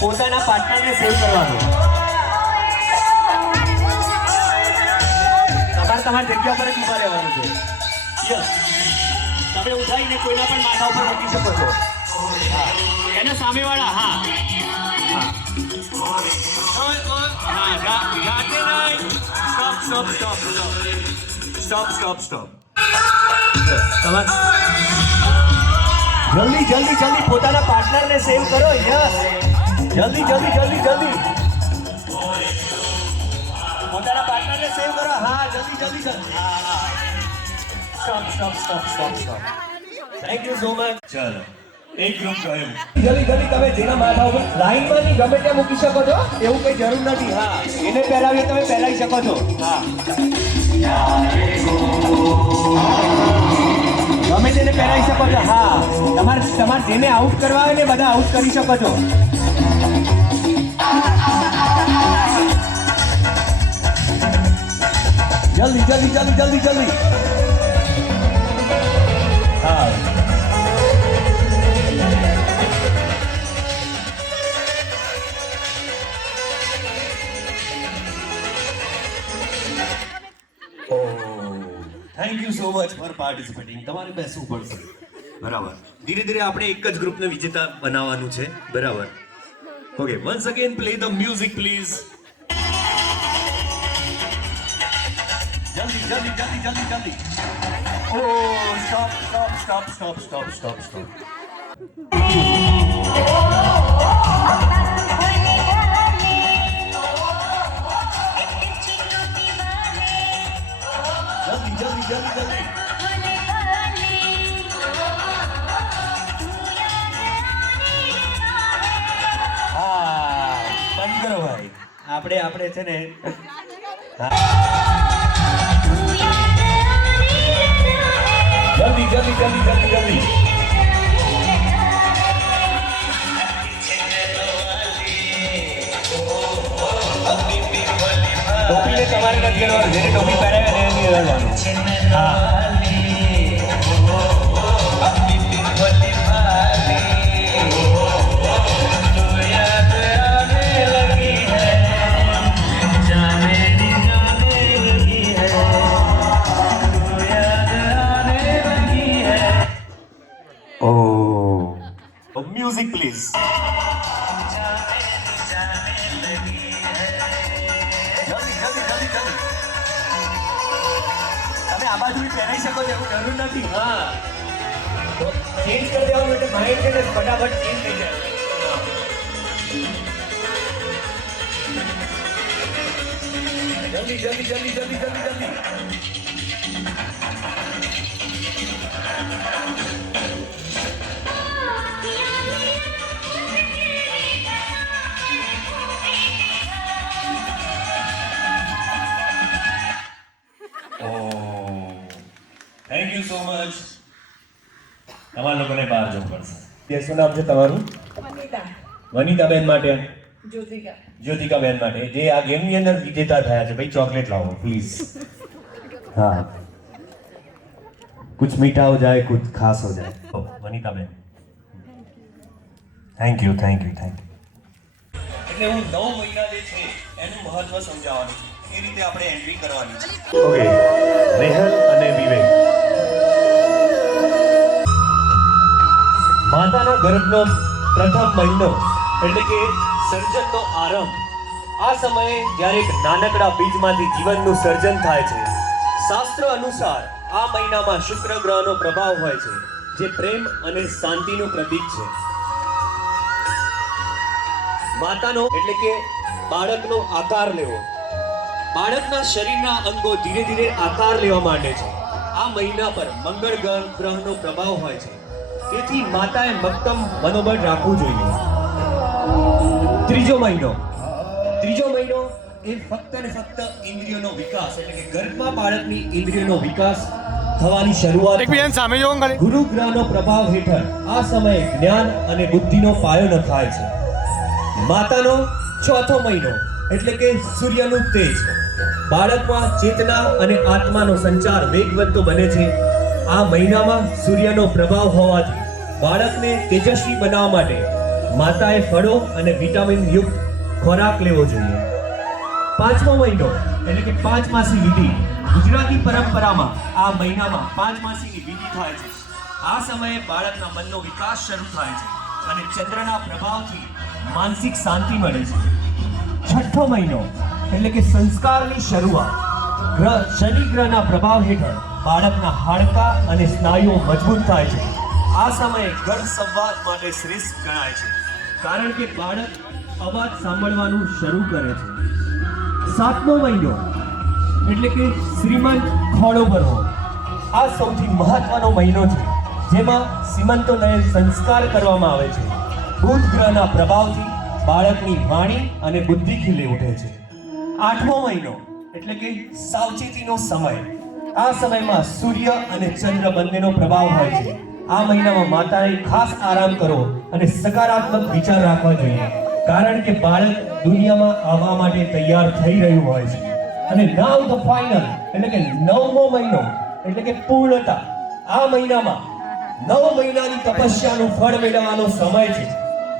પોતાના પાર્ટનરને સેવ કરવાનો. તમારી જગ્યા પર જ ઊભા રહેવાનું છે. યસ, તમે ઉઠાઈને કોઈના પણ માથા ઉપર મૂકી શકો છો. હા, એના સામેવાળા, હા હા જાતે નહીં. સ્ટોપ. જલ્દી પોતાના પાર્ટનરને સેવ કરો. યસ, જલ્દી પોતાના પાર્ટનરને સેવ કરો. હા, જલ્દી. Stop. Thank you so much. ચલો, એક ગ્રુપ ગયું. જલ્દી તમે જેના માથા ઉપર લાઈનમાં નહીં ગમે ત્યાં મૂકી શકો છો, એવું કઈ જરૂર નથી. હા, એને પહેરાવીએ તમે પહેરાવી શકો છો. હા, ગમે તેને પહેરાવી શકો છો. હા, તમારે જેને આઉટ કરવા હોય ને બધા આઉટ કરી શકો છો. જલ્દી. હા, thank you so much for participating. તમારે બેસવું પડશે, બરાબર. ધીરે ધીરે આપણે એક જ ગ્રુપને વિજેતા બનાવવાનું છે, બરાબર. Okay, once again play the music please. જલ્દી. ઓ સ્ટોપ. જલ્દી. હા, બંધ કરો ભાઈ. આપણે છે ને, જલ્દી. તમારે નથી રડવાનું, જેને ટોપી પહેરાવે ને એની રડવાનું. હા મ્યુઝિક પ્લીઝ. તમે આ બાજુ પહેરાઈ શકો છો, એવું જરૂર નથી. હા ચેન્જ કરી દેવાનું એટલે માઇન્ડ છે ને ફટાફટ ચેન્જ થઈ જાય. જલ્દી જલ્દી જલ્દી જલ્દી જલ્દી જલ્દી. Thank you so much. તમારા લોકોને બહાર જવું પડશે. શું નામ છે તમારું? વનિતા વનિતાબેન માટે, જ્યોતિકા જ્યોતિકાબેન માટે, જે આ ગેમની અંદર વિજેતા થયા છે, ભાઈ ચોકલેટ લાવો પ્લીઝ. हाँ कुछ मीठा हो जाए कुछ खास हो जाए. Vanitaben thank you thank you thank you. એટલે હું 9 મહિના જે છે એનું મહત્વ સમજાવવાનું છે, એ રીતે આપણે એન્ટ્રી કરવાની છે. ઓકે, નેહલ અને વિવેક. માતાના ગર્ભનો પ્રથમ મહિનો એટલે કે સર્જનનો આરંભ. આ સમયે જ્યારે એક નાનકડા બીજમાંથી જીવનનું સર્જન થાય છે. શાસ્ત્ર અનુસાર આ મહિનામાં શુક્ર ગ્રહનો પ્રભાવ હોય છે, જે પ્રેમ અને શાંતિનું પ્રતીક છે. માતાનો એટલે કે બાળકનો આકાર લેવો. બાળકના શરીરના અંગો ધીરે ધીરે આકાર લેવા માંડે છે. આ મહિના પર મંગળ ગ્રહનો પ્રભાવ હોય છે, તેથી માતાએ મક્કમ મનોબળ રાખવું જોઈએ. ત્રીજો મહિનો એ ફક્ત ને ફક્ત ઇન્દ્રિયોનો વિકાસ એટલે કે ગર્ભમાં બાળકની ઇન્દ્રિયોનો વિકાસ થવાની શરૂઆત. ગુરુ ગ્રહનો પ્રભાવ હેઠળ આ સમયે જ્ઞાન અને બુદ્ધિનો પાયો નખાય છે. માતાનો ચોથો મહિનો એટલે કે સૂર્યનું તેજ. બાળકમાં ચેતના અને આત્માનો સંચાર વેગવંતો બને છે. આ મહિનામાં સૂર્યનો પ્રભાવ હોવાથી બાળકને તેજસ્વી બનાવવા માટે માતાએ ફળો અને વિટામિન યુક્ત ખોરાક લેવો જોઈએ. પાંચમો મહિનો એટલે કે 5 માસી વિધિ. ગુજરાતી પરંપરામાં આ મહિનામાં 5 માસીની વિધિ થાય છે. આ સમયે બાળકના મનનો વિકાસ શરૂ થાય છે અને ચંદ્રના પ્રભાવથી માનસિક શાંતિ મળે છે. છઠ્ઠો મહિનો એટલે કે સંસ્કારની શરૂઆત. શનિ ગ્રહના પ્રભાવ હેઠળ બાળકના હાડકાં અને સ્નાયુઓ મજબૂત થાય છે. આ સમયે ગર્ભ સંવાદ માટે શ્રેષ્ઠ ગણાય છે, કારણ કે બાળક અવાજ સાંભળવાનું શરૂ કરે છે. સાતમો મહિનો એટલે કે શ્રીમંત ખોળો ભરવો. આ સૌથી મહત્વનો મહિનો છે, જેમાં સીમંતોને સંસ્કાર કરવામાં આવે છે. બુધ ગ્રહના પ્રભાવથી બાળકની વાણી અને બુદ્ધિ ખીલી ઉઠે છે. આઠમો મહિનો એટલે કે સાવચેતીનો સમય. આ સમયમાં સૂર્ય અને ચંદ્ર બંનેનો પ્રભાવ હોય છે. આ મહિનામાં માતાએ ખાસ આરામ કરવો અને સકારાત્મક વિચાર રાખવા જોઈએ, કારણ કે બાળક દુનિયામાં આવવા માટે તૈયાર થઈ રહ્યું હોય છે. અને નાઉ ધ ફાઇનલ એટલે કે 9મો મહિનો એટલે કે પૂર્ણતા. આ મહિનામાં 9 મહિનાની તપસ્યાનું ફળ મેળવવાનો સમય છે.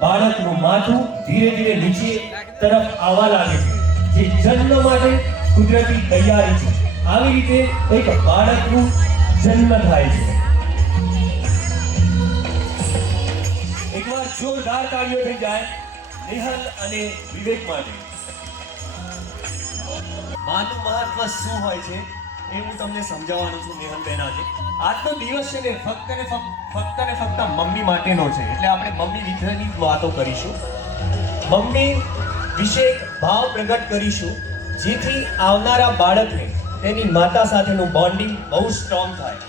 બાળકનું માથું ધીરે ધીરે નીચે તરફ આવવા લાગે છે, જે જન્મ માટે કુદરતી તૈયારી છે. આવી રીતે એક બાળકનું જન્મ થાય છે. એકવાર જોરદાર તાળીઓ થઈ જાય નેહલ અને વિવેક માટે. માનું મહત્વ શું હોય છે એ હું તમને સમજાવવાનો છું નેહલબેન. આજે આજનો દિવસ છે ને ફક્ત ને ફક્ત મમ્મી માટેનો છે, એટલે આપણે મમ્મી વિશેની વાતો કરીશું. મમ્મી વિશે ભાવ પ્રગટ કરીશું, જેથી આવનારા બાળકને તેની માતા સાથેનું બોન્ડિંગ બહુ સ્ટ્રોંગ થાય.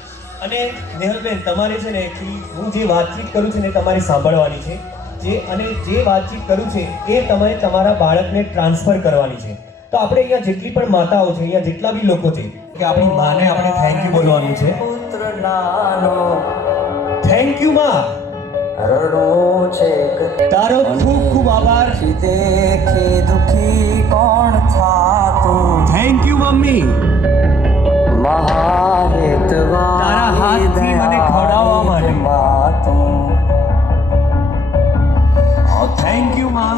અને નેહલબેન, તમારે છે ને હું જે વાતચીત કરું છું ને તમારે સાંભળવાની છે. જે વાતચીત કરું છે એ તમે તમારા બાળકને ટ્રાન્સફર કરવાની છે. તો આપણે અહીંયા જેટલી પણ માતાઓ છે, અહીંયા જેટલા બી લોકો છે, કે આપણી માને આપણે થેન્ક યુ બોલવાનું છે. થેન્ક યુ માં, તારો ખૂબ આભાર. Thank you mummy. તારા હાથથી મને ખવડાવવા માટે. થેન્ક યુ માં.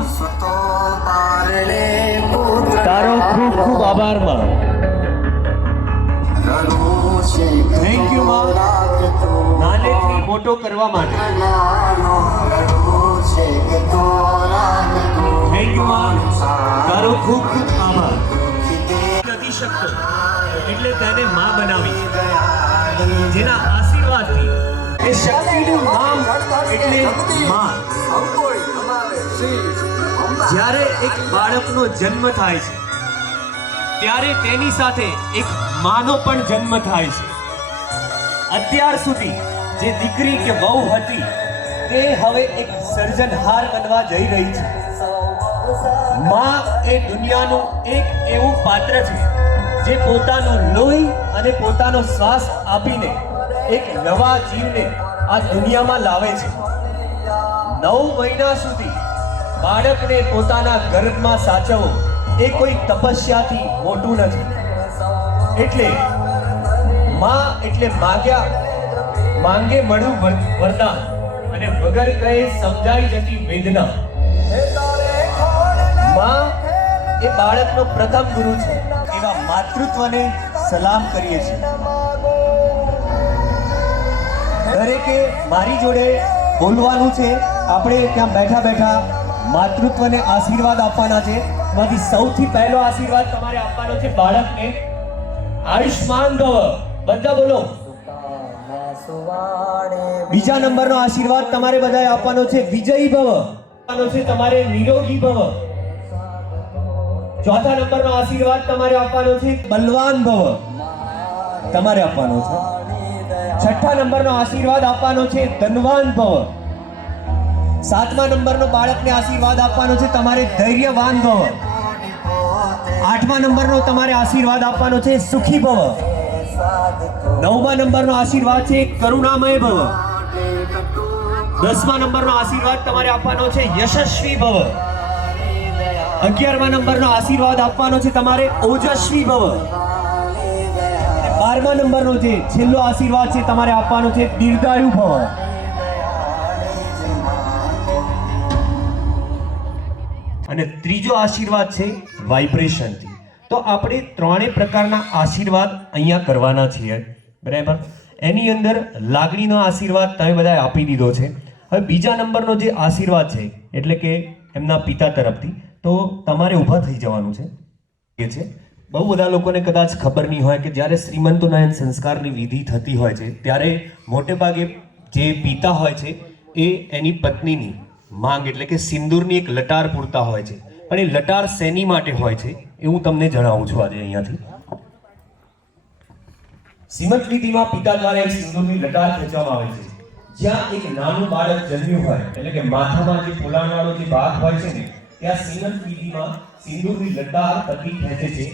તારો ખૂબ ખૂબ આભાર માં. થેન્ક યુ માં. નાનેથી મોટો કરવા માટે. થેન્ક યુ માં. તારો ખૂબ ખૂબ આભાર. નથી શકતો એટલે તેને માં બનાવી, જેના આશીર્વાદથી એ શક્તિનું નામ એટલે માં. જ્યારે એક બાળકનો જન્મ થાય છે ત્યારે તેની સાથે એક માનો પણ જન્મ થાય છે. અત્યાર સુધી જે દીકરી કે વહુ હતી તે હવે એક સર્જનહાર બનવા જઈ રહી છે. માં એ દુનિયાનું એક એવું પાત્ર છે જે પોતાનું લોહી અને પોતાનો શ્વાસ આપીને એક નવા જીવને આ દુનિયામાં લાવે છે. 9 મહિના સુધી બાળકને પોતાના ગર્ભમાં સાચવવો એ કોઈ તપસ્યાથી મોટું નથી. એટલે માં એટલે માંગે મળ્યું વરદાન અને વગર કહે સમજાઈ જતી વેદના. માં એ બાળકનો પ્રથમ ગુરુ છે. એવા માતૃત્વને સલામ કરીએ છીએ. દરેકે મારી જોડે બોલવાનું છે. આપણે ત્યાં બેઠા બેઠા માતૃત્વને આશીર્વાદ આપવાના છે. એમાંથી સૌથી પહેલો આશીર્વાદ તમારે આપવાનો છે બાળકને. આયુષ્માન ભવ. બધા બોલો. બીજા નંબરનો આશીર્વાદ તમારે બધાએ આપવાનો છે વિજયી ભવ. આપવાનો છે તમારે નિરોગી ભવ. ચોથા નંબરનો આશીર્વાદ તમારે આપવાનો છે બલવાન ભવ. તમારે આપવાનો છે. છઠ્ઠા નંબરનો આશીર્વાદ આપવાનો છે ધનવાન ભવ. 7મા નંબરનો બાળકને આશીર્વાદ આપવાનો છે તમારે ધૈર્યવાન ભવ. 8મા નંબરનો તમારે આશીર્વાદ આપવાનો છે સુખી ભવ. 9મા નંબરનો આશીર્વાદ છે કરુણામય ભવ. 10મા નંબરનો આશીર્વાદ તમારે આપવાનો છે યશસ્વી ભવ. 11મા નંબરનો આશીર્વાદ આપવાનો છે તમારે ઓજસ્વી ભવ. 12મા નંબરનો જે છેલ્લો આશીર્વાદ છે તમારે આપવાનો છે દીર્ઘાયુ ભવ. અને ત્રીજો આશીર્વાદ છે વાઇબ્રેશનથી. તો આપણે ત્રણેય પ્રકારના આશીર્વાદ અહીંયા કરવાના છીએ, બરાબર. એની અંદર લાગણીનો આશીર્વાદ તમે બધાએ આપી દીધો છે. હવે બીજા નંબરનો જે આશીર્વાદ છે એટલે કે એમના પિતા તરફથી, તો તમારે ઊભા થઈ જવાનું છે. એ છે બહુ બધા લોકોને કદાચ ખબર નહીં હોય કે જ્યારે શ્રીમંતોનયન સંસ્કારની વિધિ થતી હોય છે ત્યારે મોટે ભાગે જે પિતા હોય છે એ એની પત્નીની માંગ એટલે કે સિંદૂરની એક લટાર પૂરતા હોય છે. પણ એ લટાર શેની માટે હોય છે એ હું તમને જણાવું છું આજે અહીંયાથી. શ્રીમંત વિધિમાં પિતા દ્વારા એક સિંદૂરની લટાર ખેંચવામાં આવે છે. જ્યાં એક નાનું બાળક જન્મ્યું હોય એટલે કે માથામાં જે ફૂલાણવાળો જે ભાગ હોય છે ને, ત્યાં શ્રીમંત વિધિમાં સિંદૂરની લટાર પતિ ખેંચે છે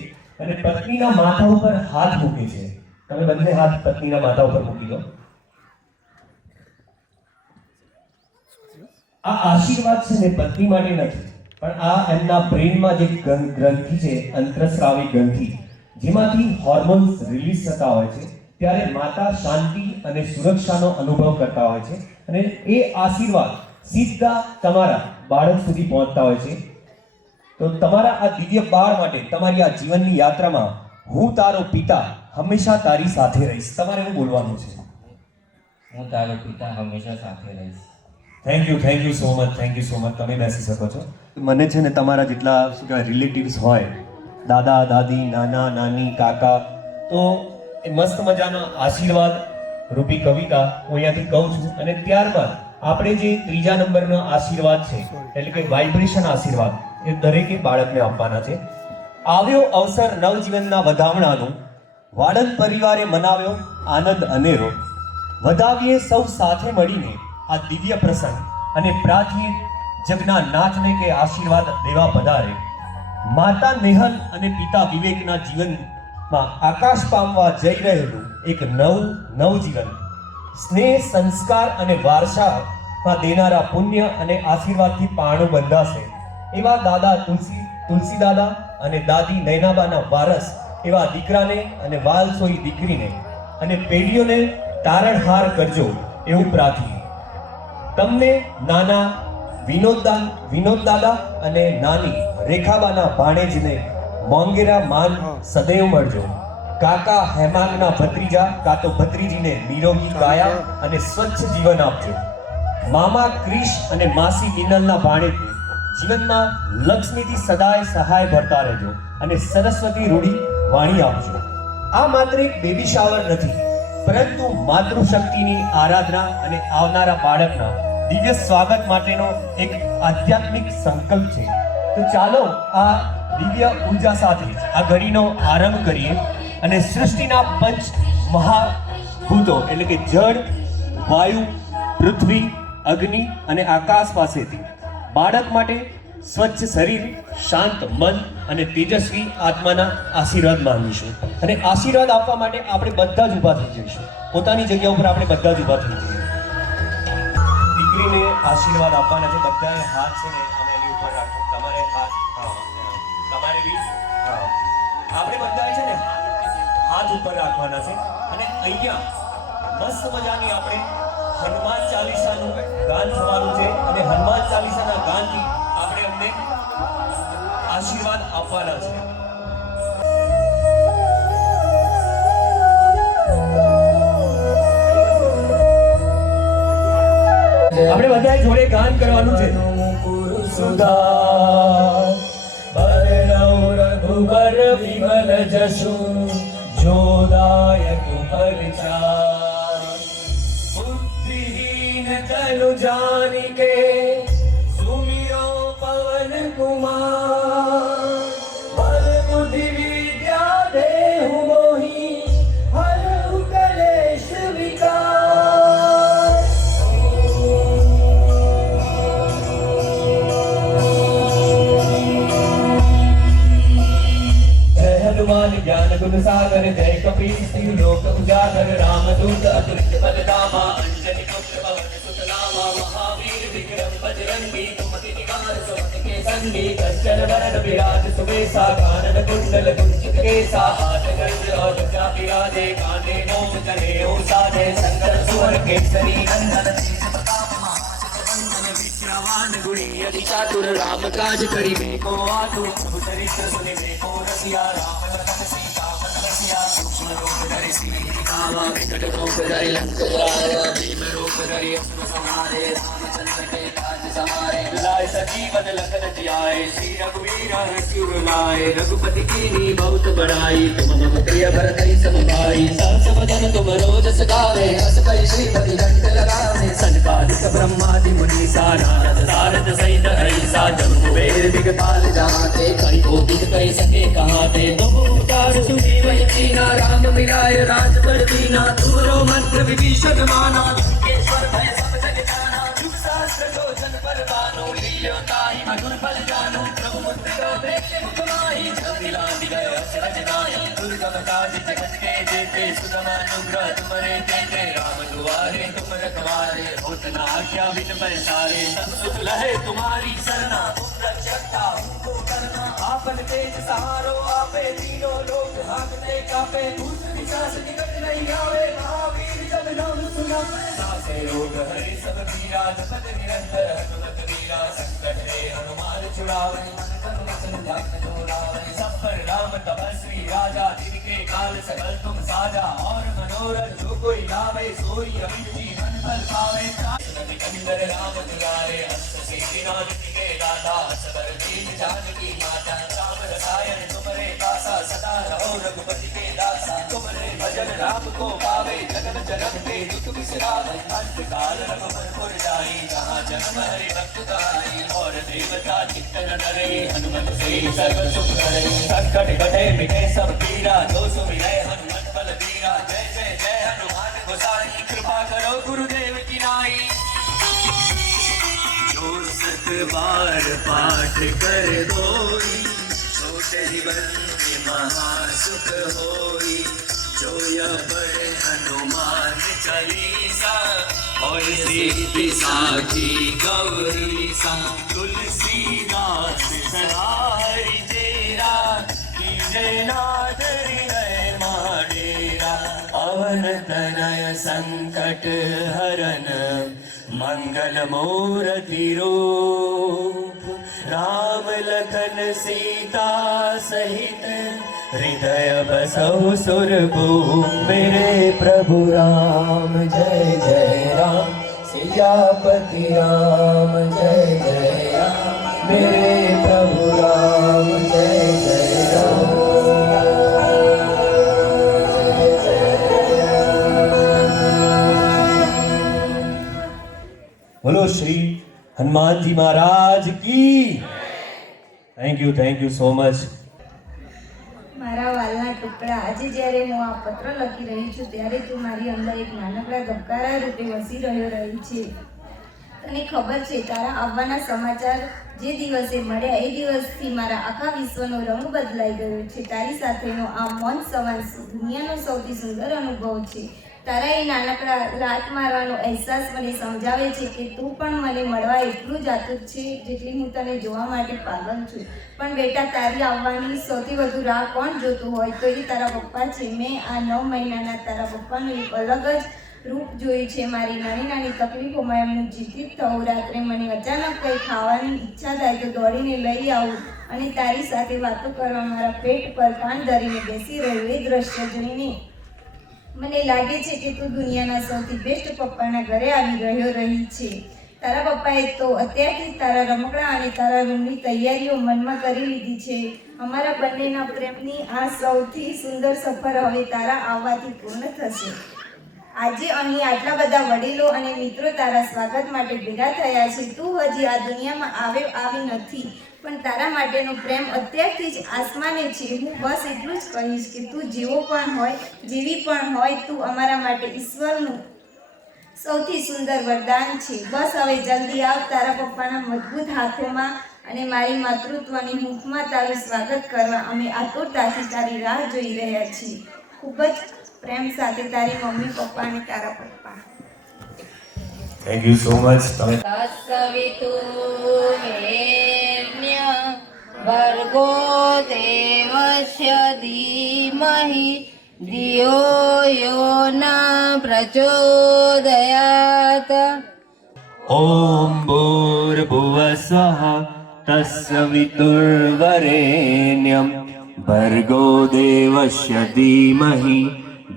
અને પત્નીના માથા ઉપર હાથ મૂકે છે. તમે બંને હાથ પત્નીના માથા ઉપર મૂકી દો. આ આશીર્વાદ છે ને પત્ની માટે નથી, પણ આ એમના બ્રેનમાં જે ગ્રંથિ છે, અંતરસ્રાવી ગ્રંથિ, જેમાંથી હોર્મોન્સ રિલીઝ થતા હોય છે, ત્યારે માતા શાંતિ અને સુરક્ષાનો અનુભવ કરતા હોય છે અને એ આશીર્વાદ સીધા તમારા બાળક સુધી પહોંચતા હોય છે. તો તમારા આ દિવ્ય બાળ માટે તમારી આ જીવનની યાત્રામાં હું તારો પિતા હંમેશા તારી સાથે રહીશ. તમારે એવું બોલવાનું છે. હું તારો પિતા હંમેશા સાથે રહીશ. Thank you so much. તમે બેસી શકો છો. મને છે ને તમારા જેટલા શું કહેવાય રિલેટિવ્સ હોય, દાદા દાદી, નાના નાની, કાકા, તો એ મસ્ત મજાના આશીર્વાદ રૂપી કવિતા હું અહીંયાથી કહું છું. અને ત્યારબાદ આપણે જે ત્રીજા નંબરનો આશીર્વાદ છે એટલે કે વાઇબ્રેશન આશીર્વાદ, એ દરેકે બાળકને આપવાના છે. આવ્યો અવસર નવજીવનના વધામણાનું, વાડન પરિવારે મનાવ્યો આનંદ અનેરો. વધાવીએ સૌ સાથે મળીને આ દિવ્ય પ્રસંગ અને પ્રાચીન જગના નાથને કે આશીર્વાદ દેવા પધારે. માતા નેહલ અને પિતા વિવેકના જીવનમાં આકાશ પામવા જઈ રહેલું એક નવજીવન સ્નેહ, સંસ્કાર અને વારસામાં દેનારા પુણ્ય અને આશીર્વાદથી પારણું બંધાશે. એવા દાદા તુલસી દાદા અને દાદી નૈનાબાના વારસ એવા દીકરાને અને વાલસોઈ દીકરીને અને પેઢીઓને તારણહાર કરજો એવું પ્રાર્થીએ. તમને નાના વિનોદ દાદા અને નાની રેખાબાના ભાણેજને મોંગેરા માન સદૈવ મળજો. કાકા હેમાંગના ભત્રીજા કાં તો ભત્રીજીને નિરોગી કાયા અને સ્વચ્છ જીવન આપજો. મામા ક્રિશ અને માસી મિનલના ભાણેજને જીવનમાં લક્ષ્મીથી સદાય સહાય ભરતા રહેજો અને સરસ્વતી રૂઢી વાણી આપજો. આ માત્ર એક બેબી શાવર નથી, પરંતુ માતૃશક્તિની આરાધના અને આવનારા બાળકના દિવ્ય સ્વાગત માટેનો એક આધ્યાત્મિક સંકલ્પ છે. તો ચાલો આ દિવ્ય ઉર્જા સાથે આ ઘડીનો આરંભ કરીએ અને સૃષ્ટિના પંચ મહાભૂતો એટલે કે જળ, વાયુ, પૃથ્વી, અગ્નિ અને આકાશ પાસેથી બાળક માટે સ્વચ્છ શરીર, શાંત મન અને તેજસ્વી આત્માના આશીર્વાદ માંગીશું. અને આશીર્વાદ આપવા માટે આપણે બધા જ ઊભા થઈ જઈશું. પોતાની જગ્યા ઉપર આપણે બધા જ ઊભા થઈ જઈએ. દીકરીને આશીર્વાદ આપવાના છે. બધાએ હાથ છે ને આમ એની ઉપર રાખો. તમારે હાથ, તમારે બી આપણે બધા છે ને હાથ ઉપર રાખવાના છે. અને અહીંયા મસ્ત મજાની આપણે હનુમાન ચાલીસાનું ગાન થવાનું છે અને હનુમાન ચાલીસાના ગાનથી આપણે અમને આશીર્વાદ આપવાના છે. આપણે બધાએ જોડે ગાન કરવાનું છે. સુધા બરનૌ રઘુબર વિમલ જસુ જોદાયક પરચાર बुद्धिहीन तनु जानिके सुमिरो पवन कुमार बल बुद्धि विद्या देहु मोहि हरहु कलेश विकार. जय हनुमान ज्ञान गुण सागर जय कपीस तिहु लोक उजागर रामदूत अतुलित बलधामा अंजनी पुत्र पवन सुत नामा महावीर विक्रम बजरंगी कुमति निवार सुमति के संगी कंचन वरण विराज सुबेसा कानन कुंडल कुंचित केसा हाथ गज और ध्वजा विराजे कांधे मोह जनेऊ साजे शंकर सुवर केसरी नंदन तेज प्रताप महाजगवंदन विद्यावान गुणी अति चातुर राम काज करिबे को आतुर प्रभु चरित्र सुनिबे को रसिया राम लखन सीता मन बसिया सूक्ष्म रूप धरि सिंह कावा विकट रूप धरि लंक जराया भीम रूप धरि असुर संहारे रामचंद्र के काज सवारे लाए सजीवन लखन जियाए श्री रघुवीर हर्षि लाए रघुपति कीनी बहुत बड़ाई तुम मम प्रिय भरतहि सम भाई सहस वदन तुम रोजस गावे हस कहि श्रीपति घंट लगावे सनकादिक ब्रह्मादि मुनीसा नारद सारद सहित ऐसा जब कुबेर दिगपाल जहाँ ते कहीं कोटित कही सके कहाँ ते तुम उतार सुजीव कीना राम मिलाय राजपद दीना दूरो मंत्र विभीषण माना लंकेश्वर भय सब जग जाना जुग सहस्र योजन पर बानो लील्यो ताहि मधुर फल जानो प्रभु मुद्रिका प्रेक्षे मुख माहि जब दिलांति गए अचरज नाहि दुर्गम काज जगत के जेते सुगम अनुग्रह तुम्हारे तेते राम दुआरे तुम रखवारे होत न आज्ञा बिन पैसारे सब सुख लहे तुम्हारी सरना तुम रक्षकता हमको करना आपन तेज सहारो आपे तीनों लोग भागने कापे भूत पिशाच निकट नहीं आवे महावीर जब नाम सुना नासे रोग हरे सब पीरा जपत निरंतर हनुमत वीरा संकट हे हनुमान छुड़ावे मन तन वचन ध्यान जोड़ावे सब पर राम तपस्वी राजा जिनके काल सकल तुम साजा और मनोरथ जो कोई लावे सोई अभिष्टि मन फल पावे कंदर राम दुलारे हंस सीनाथ के दाता सबर दीन जानकी माता राम रसायन तुमरे दासा सदा रहो रघुपति के दासा तुमरे भजन राम को पावे जगत जन्म के दुख बिसरावे अंत काल रघुबर पुर जाई जहाँ जन्म हरि भक्त गाई और देवता चित्तन डरे हनुमत से सर्व सुख करे संकट कटे मिटे सब पीरा जो सुमिरै हनुमत बल बीरा जय जय जय हनुमान गोसाई कृपा करो गुरुदेव की नाई जो सत बार पाठ कर दोई छोटे जीवन में महासुख होई जो यह पढ़े हनुमान चालीसा और सीधी साखी गौरी सा तुलसीदास सदा हरि तेरा कीजे नाथ रे संकट हरन मंगल मूर्ति रूप राम लखन सीता सहित हृदय बसहु सुरभूप मेरे प्रभु राम जय जय राम सियापति राम जय जय राम मेरे प्रभु राम जय जय राम। बोलो श्री हनुमान जी महाराज की। Thank you so much. મારા વાલના ટુકડા, આજે જ્યારે હું આ પત્ર લખી રહી છું ત્યારે તું મારી અંદર એક નાનકડા ધબકારા રૂપે વસી રહી છે. તને ખબર છે, તારા આવવાના સમાચાર જે દિવસે મળ્યા એ દિવસથી મારા આખા વિશ્વનો રંગ બદલાઈ ગયો છે. તારી સાથેનો આ મૌન સંવાદ દુનિયાનો સૌથી સુંદર અનુભવ છે. તારા એ નાનકડા લાત મારવાનો અહેસાસ મને સમજાવે છે કે તું પણ મને મળવા એટલું જ આતુર છે જેટલી હું તને જોવા માટે પાગલ છું. પણ બેટા, તારી આવવાની સૌથી વધુ રાહ કોણ જોતું હોય તો એ તારા પપ્પા છે. મેં આ 9 મહિનાના તારા પપ્પાનું એક અલગ જ રૂપ જોયું છે. મારી નાની નાની તકલીફોમાં એમનું જીતિત થવું. રાત્રે મને અચાનક કંઈ ખાવાની ઈચ્છા થાય તો દોડીને લઈ આવું અને તારી સાથે વાતો કરવા મારા પેટ પર કાન ધરીને બેસી રહ્યું. એ દ્રશ્ય જોઈને મને લાગે છે કે તું દુનિયાના સૌથી બેસ્ટ પપ્પાના ઘરે આવી રહી છે. તારા પપ્પાએ તો અત્યારથી તારા રમકડા અને તારા રૂમની તૈયારીઓ મનમાં કરી લીધી છે. અમારા બંનેના પ્રેમની આ સૌથી સુંદર સફર હવે તારા આવવાથી પૂર્ણ થશે. આજે અહીં આટલા બધા વડીલો અને મિત્રો તારા સ્વાગત માટે ભેગા થયા છે. તું હજી આ દુનિયામાં આવી નથી, પણ તારા માટેનો પ્રેમ અત્યારથી જ આસમાને છે. હું બસ એટલું જ કહીશ કે તું જેવો પણ હોય, જેવી પણ હોય, તું અમારા માટે ઈશ્વરનું સૌથી સુંદર વરદાન છે. બસ હવે જલ્દી આવ તારા પપ્પાના મજબૂત હાથોમાં અને મારી માતૃત્વની હૂંફમાં તારું સ્વાગત કરવા અમે આતુરતાથી તારી રાહ જોઈ રહ્યા છીએ. ખૂબ જ પ્રેમ સાથે તારી મમ્મી, પપ્પા અને તારા પપ્પા. Thank you so much. તમે ભર્ગો દેવસ્ય ધીમહિ ધિયો યો ન પ્રચોદયાત. ઓમ ભૂર્ભુવસ્વઃ તસ્સવિતુર્વરેણ્યં ભર્ગો દેવસ્ય ધીમહિ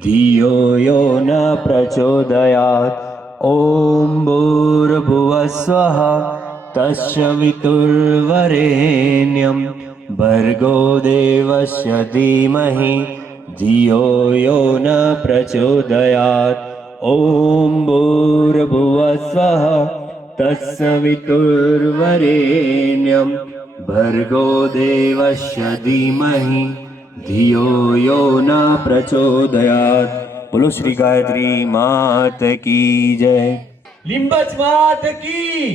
ધિયો યો ન પ્રચોદયાત. ઓમ ભૂર્ભુવસ્વઃ તસ્સવિતુર્વરેણ્યં ભર્ગો દેવસ્ય ધીમહિ ધિયો યો ન પ્રચોદયાત. ઓમ ભૂર્ભુવસ્વઃ તસ્સવિતુર્વરેણ્યં ભર્ગો દેવસ્ય ધીમહિ ધિયો યો ન પ્રચોદયાત. બોલો શ્રી ગાયત્રી માત કી જય. લીંબચ માત કી.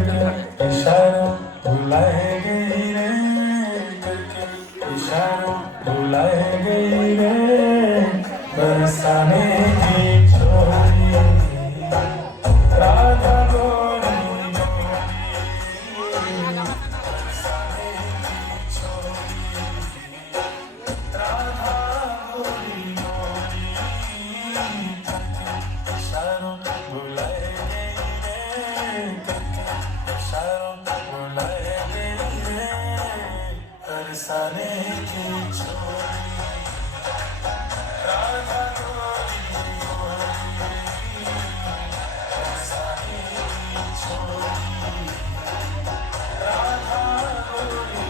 इशारों बुलाए गई रे, इशारों बुलाए गई रे, बरसाने की छोरी राधा गोरी बरसाने की छोरी राधा गोरी इशारों बुलाए बरसाने की छोरी राधा गोरी बरसाने की छोरी राधा गोरी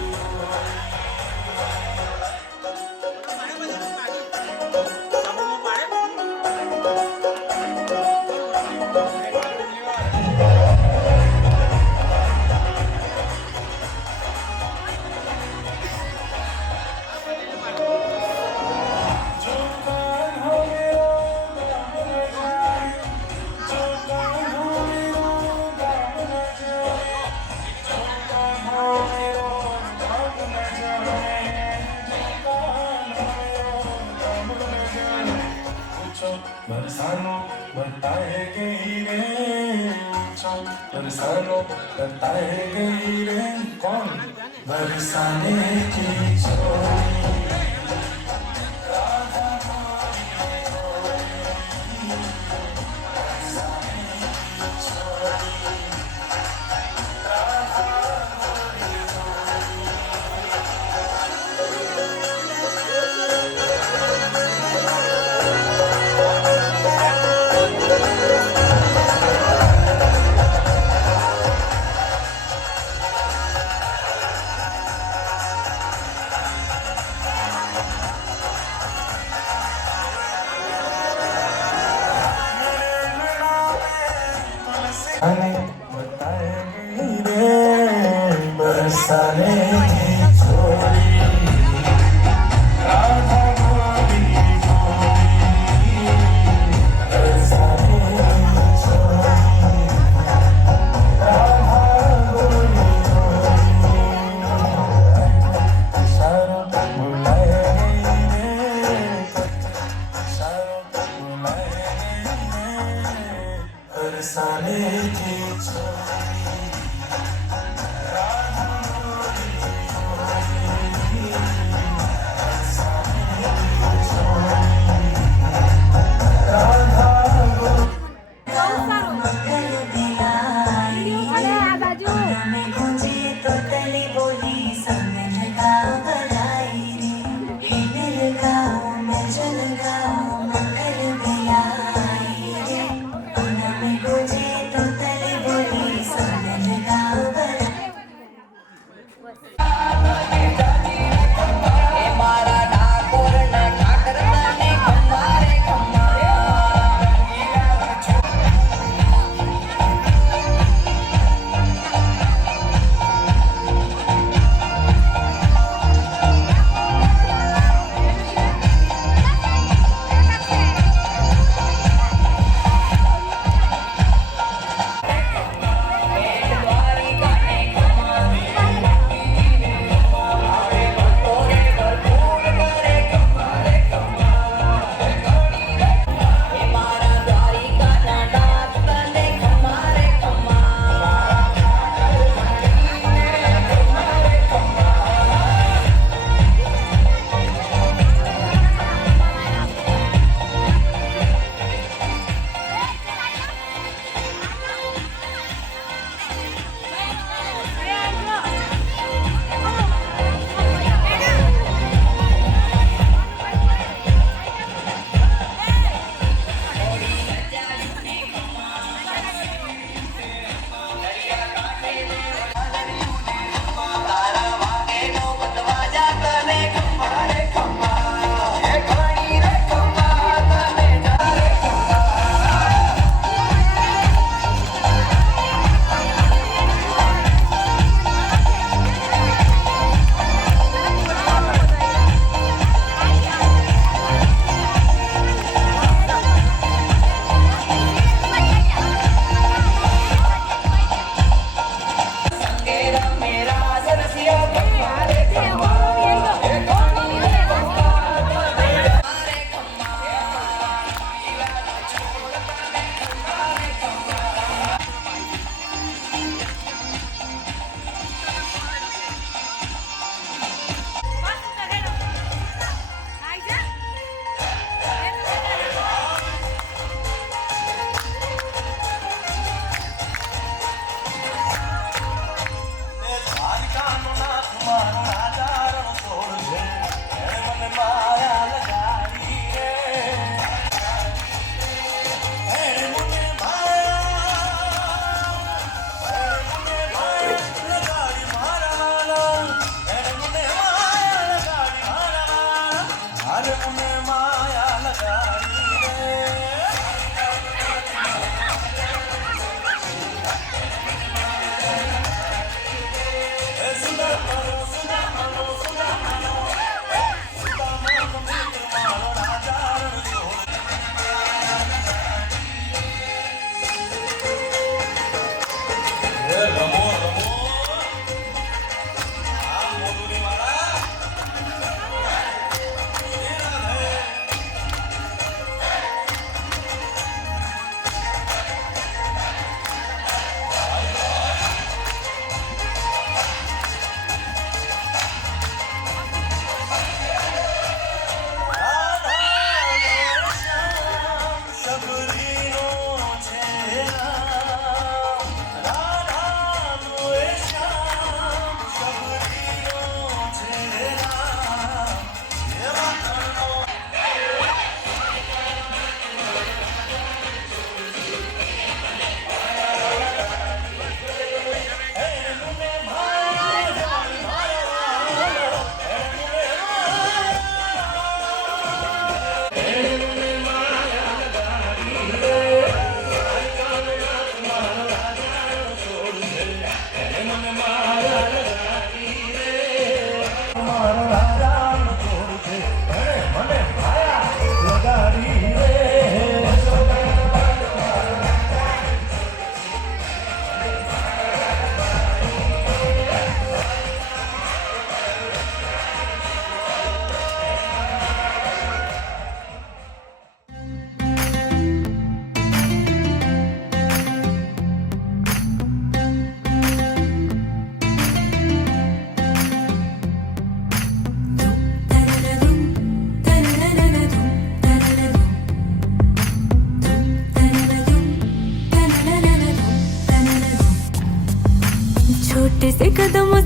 बरसानो बताएगी रे, बरसानो बताएगी रे, कौन बरसाने की छोरी राधा गोरी बरसाने की छोरी राधा बताएगी रे, बरसाने की छोरी राधा गोरी बरसाने की छोरी राधा गोरी इशारों बुलाएगी रे, इशारों बुलाएगी रे, बरसाने की छोरी राधा गोरी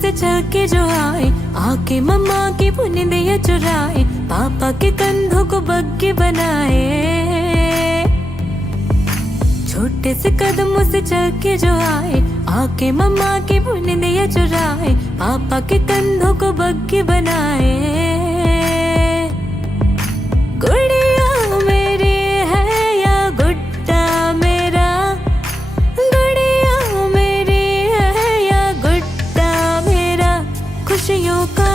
मुझसे चल के जो आए, आके मम्मा की बुनिया चुराए, पापा के कंधों को बग्गी बनाए। छोटे से कदमों से चल के जो आए, आके मम्मा की बुनिया चुराए, पापा के कंधों को बग्गी बनाए। गुड़िया मेरी है या गुड्डा मेरा, गुड़िया मेरी है या गुड्डा मेरा, खुशियों का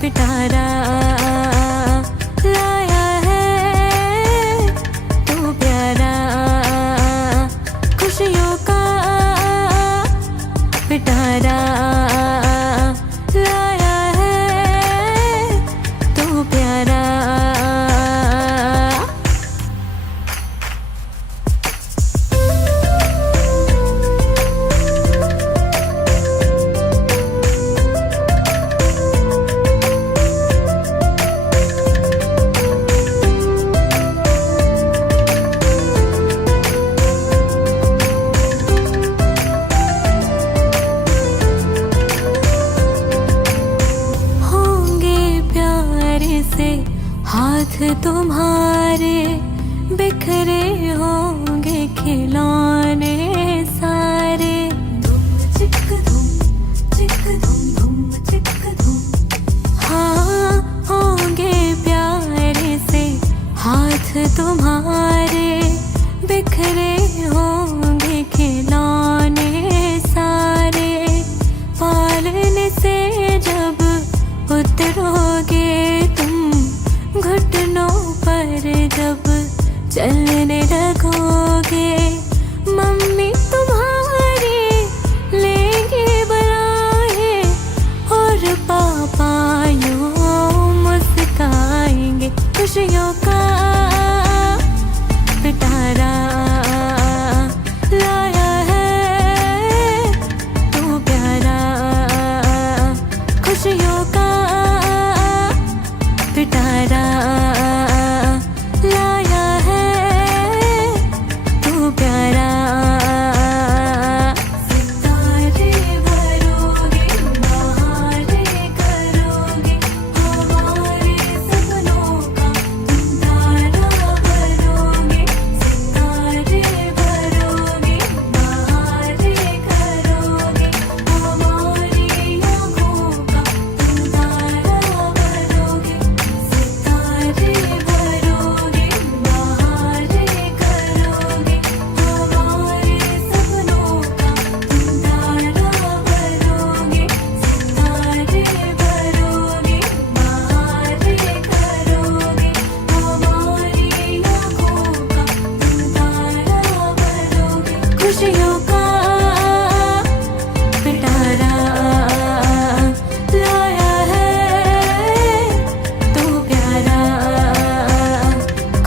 पिटारा लाया है तू प्यारा, खुशियों का पिटारा लाया है तू प्यारा। होंगे प्यारे से हाथ तुम्हारे, बिखरे होंगे खिलौने सारे। धूम चिक धूम चिक धूम धूम चिक धूम। हाँ होंगे प्यारे से हाथ तुम्हारे, बिखरे होंगे खिलौने सारे। पालने से जब उतरोगे तुम घुटनों पर, जब चलने लगोगे मम्मी तुम्हारी लेंगे बराहे, और पापा यूं मुस्काएंगे। खुशियों का पिटारा लाया है तू प्यारा, खुशियों का पिटारा लाया है तू प्यारा। सितारे भरोगे, बहारे करोगे, हमारे सपनों का तुम तारा भरोगे। सितारे भरोगे, बहारे करोगे, हमारी आँखों का तुम तारा भरोगे। सितारे भरोगे, बहारे करोगे, हमारे सपनों का तुम तारा भरोगे। सितारे भरोगे, बहारे करोगे, हमारी आँखों का तुम तारा भरोगे। खुशियों का पिटारा लाया है तू प्यारा,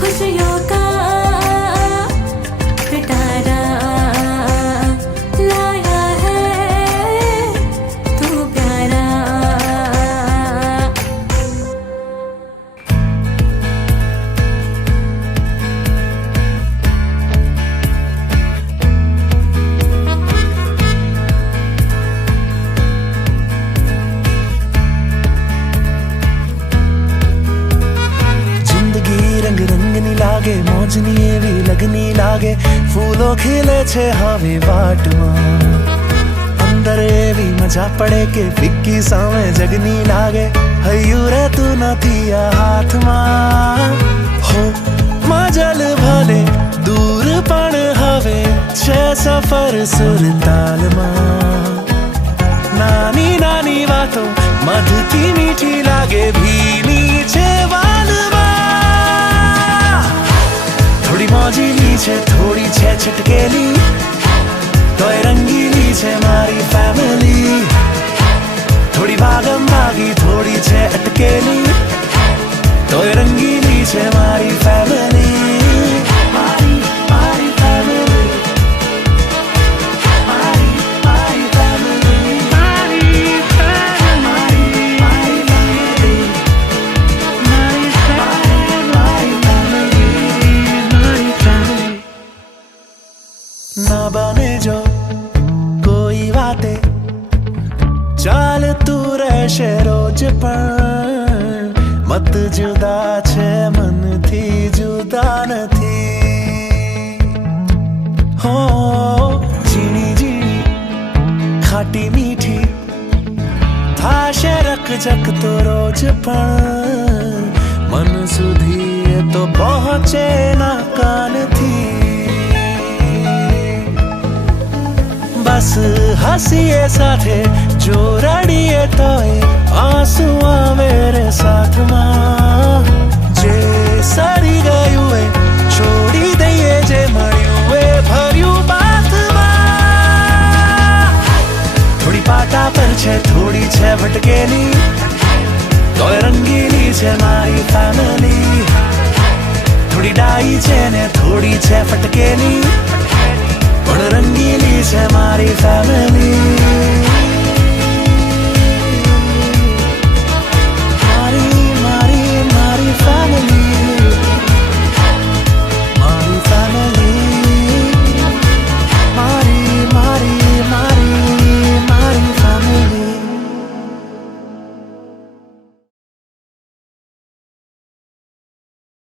खुशियों का पिटारा लाया है तू प्यारा। जिंदगी रंग रंगनी लागे, मोजनी एवी लगनी लागे, फूलो खिले छे हवे वाटमां। अंदर एवी मजा पड़े के विक्की सामे जगनी लागे, हयू रे तू नथी आ हाथमां। हो मजल भले दूर पण हवे छे सफर सुरतालमां। नानी नानी वातो मधुती मीठी लागे, भीनी छे वालमां। थोड़ी मोजीली छे, थोड़ी छे छटकेली, तोय रंगीली छे मारी फैमिली। थोड़ी भागम भागी, थोड़ी छे अटकेली, तोय रंगीली छे मारी फैमिली। मारी मारी फैमिली, मारी मारी फैमिली, मारी फैमिली, मारी फैमिली, मारी फैमिली, मारी फैमिली। ना बने जो कोई बातें રહેશે રોજ પણ મત જુદા છે મનથી જુદા નથી હો ઝીણી ઝીણી ખાટી મીઠી થાશે રકજક તો રોજ પણ મન સુધી એ તો પહોંચે ના કાનથી બસ હસીએ સાથે જો રડીએ તોય આંસુ આવે રે સાથમાં જે સરી ગયું એ છોડી દઈએ જે મળ્યું એ ભર્યું બાથમાં થોડી પાટા પર છે થોડી છે ભટકેલી તોય રંગીલી છે મારી ફેમિલી થોડી ડાઈ છે ને થોડી છે ફટકેલી પણ રંગીલી છે મારી ફેમિલી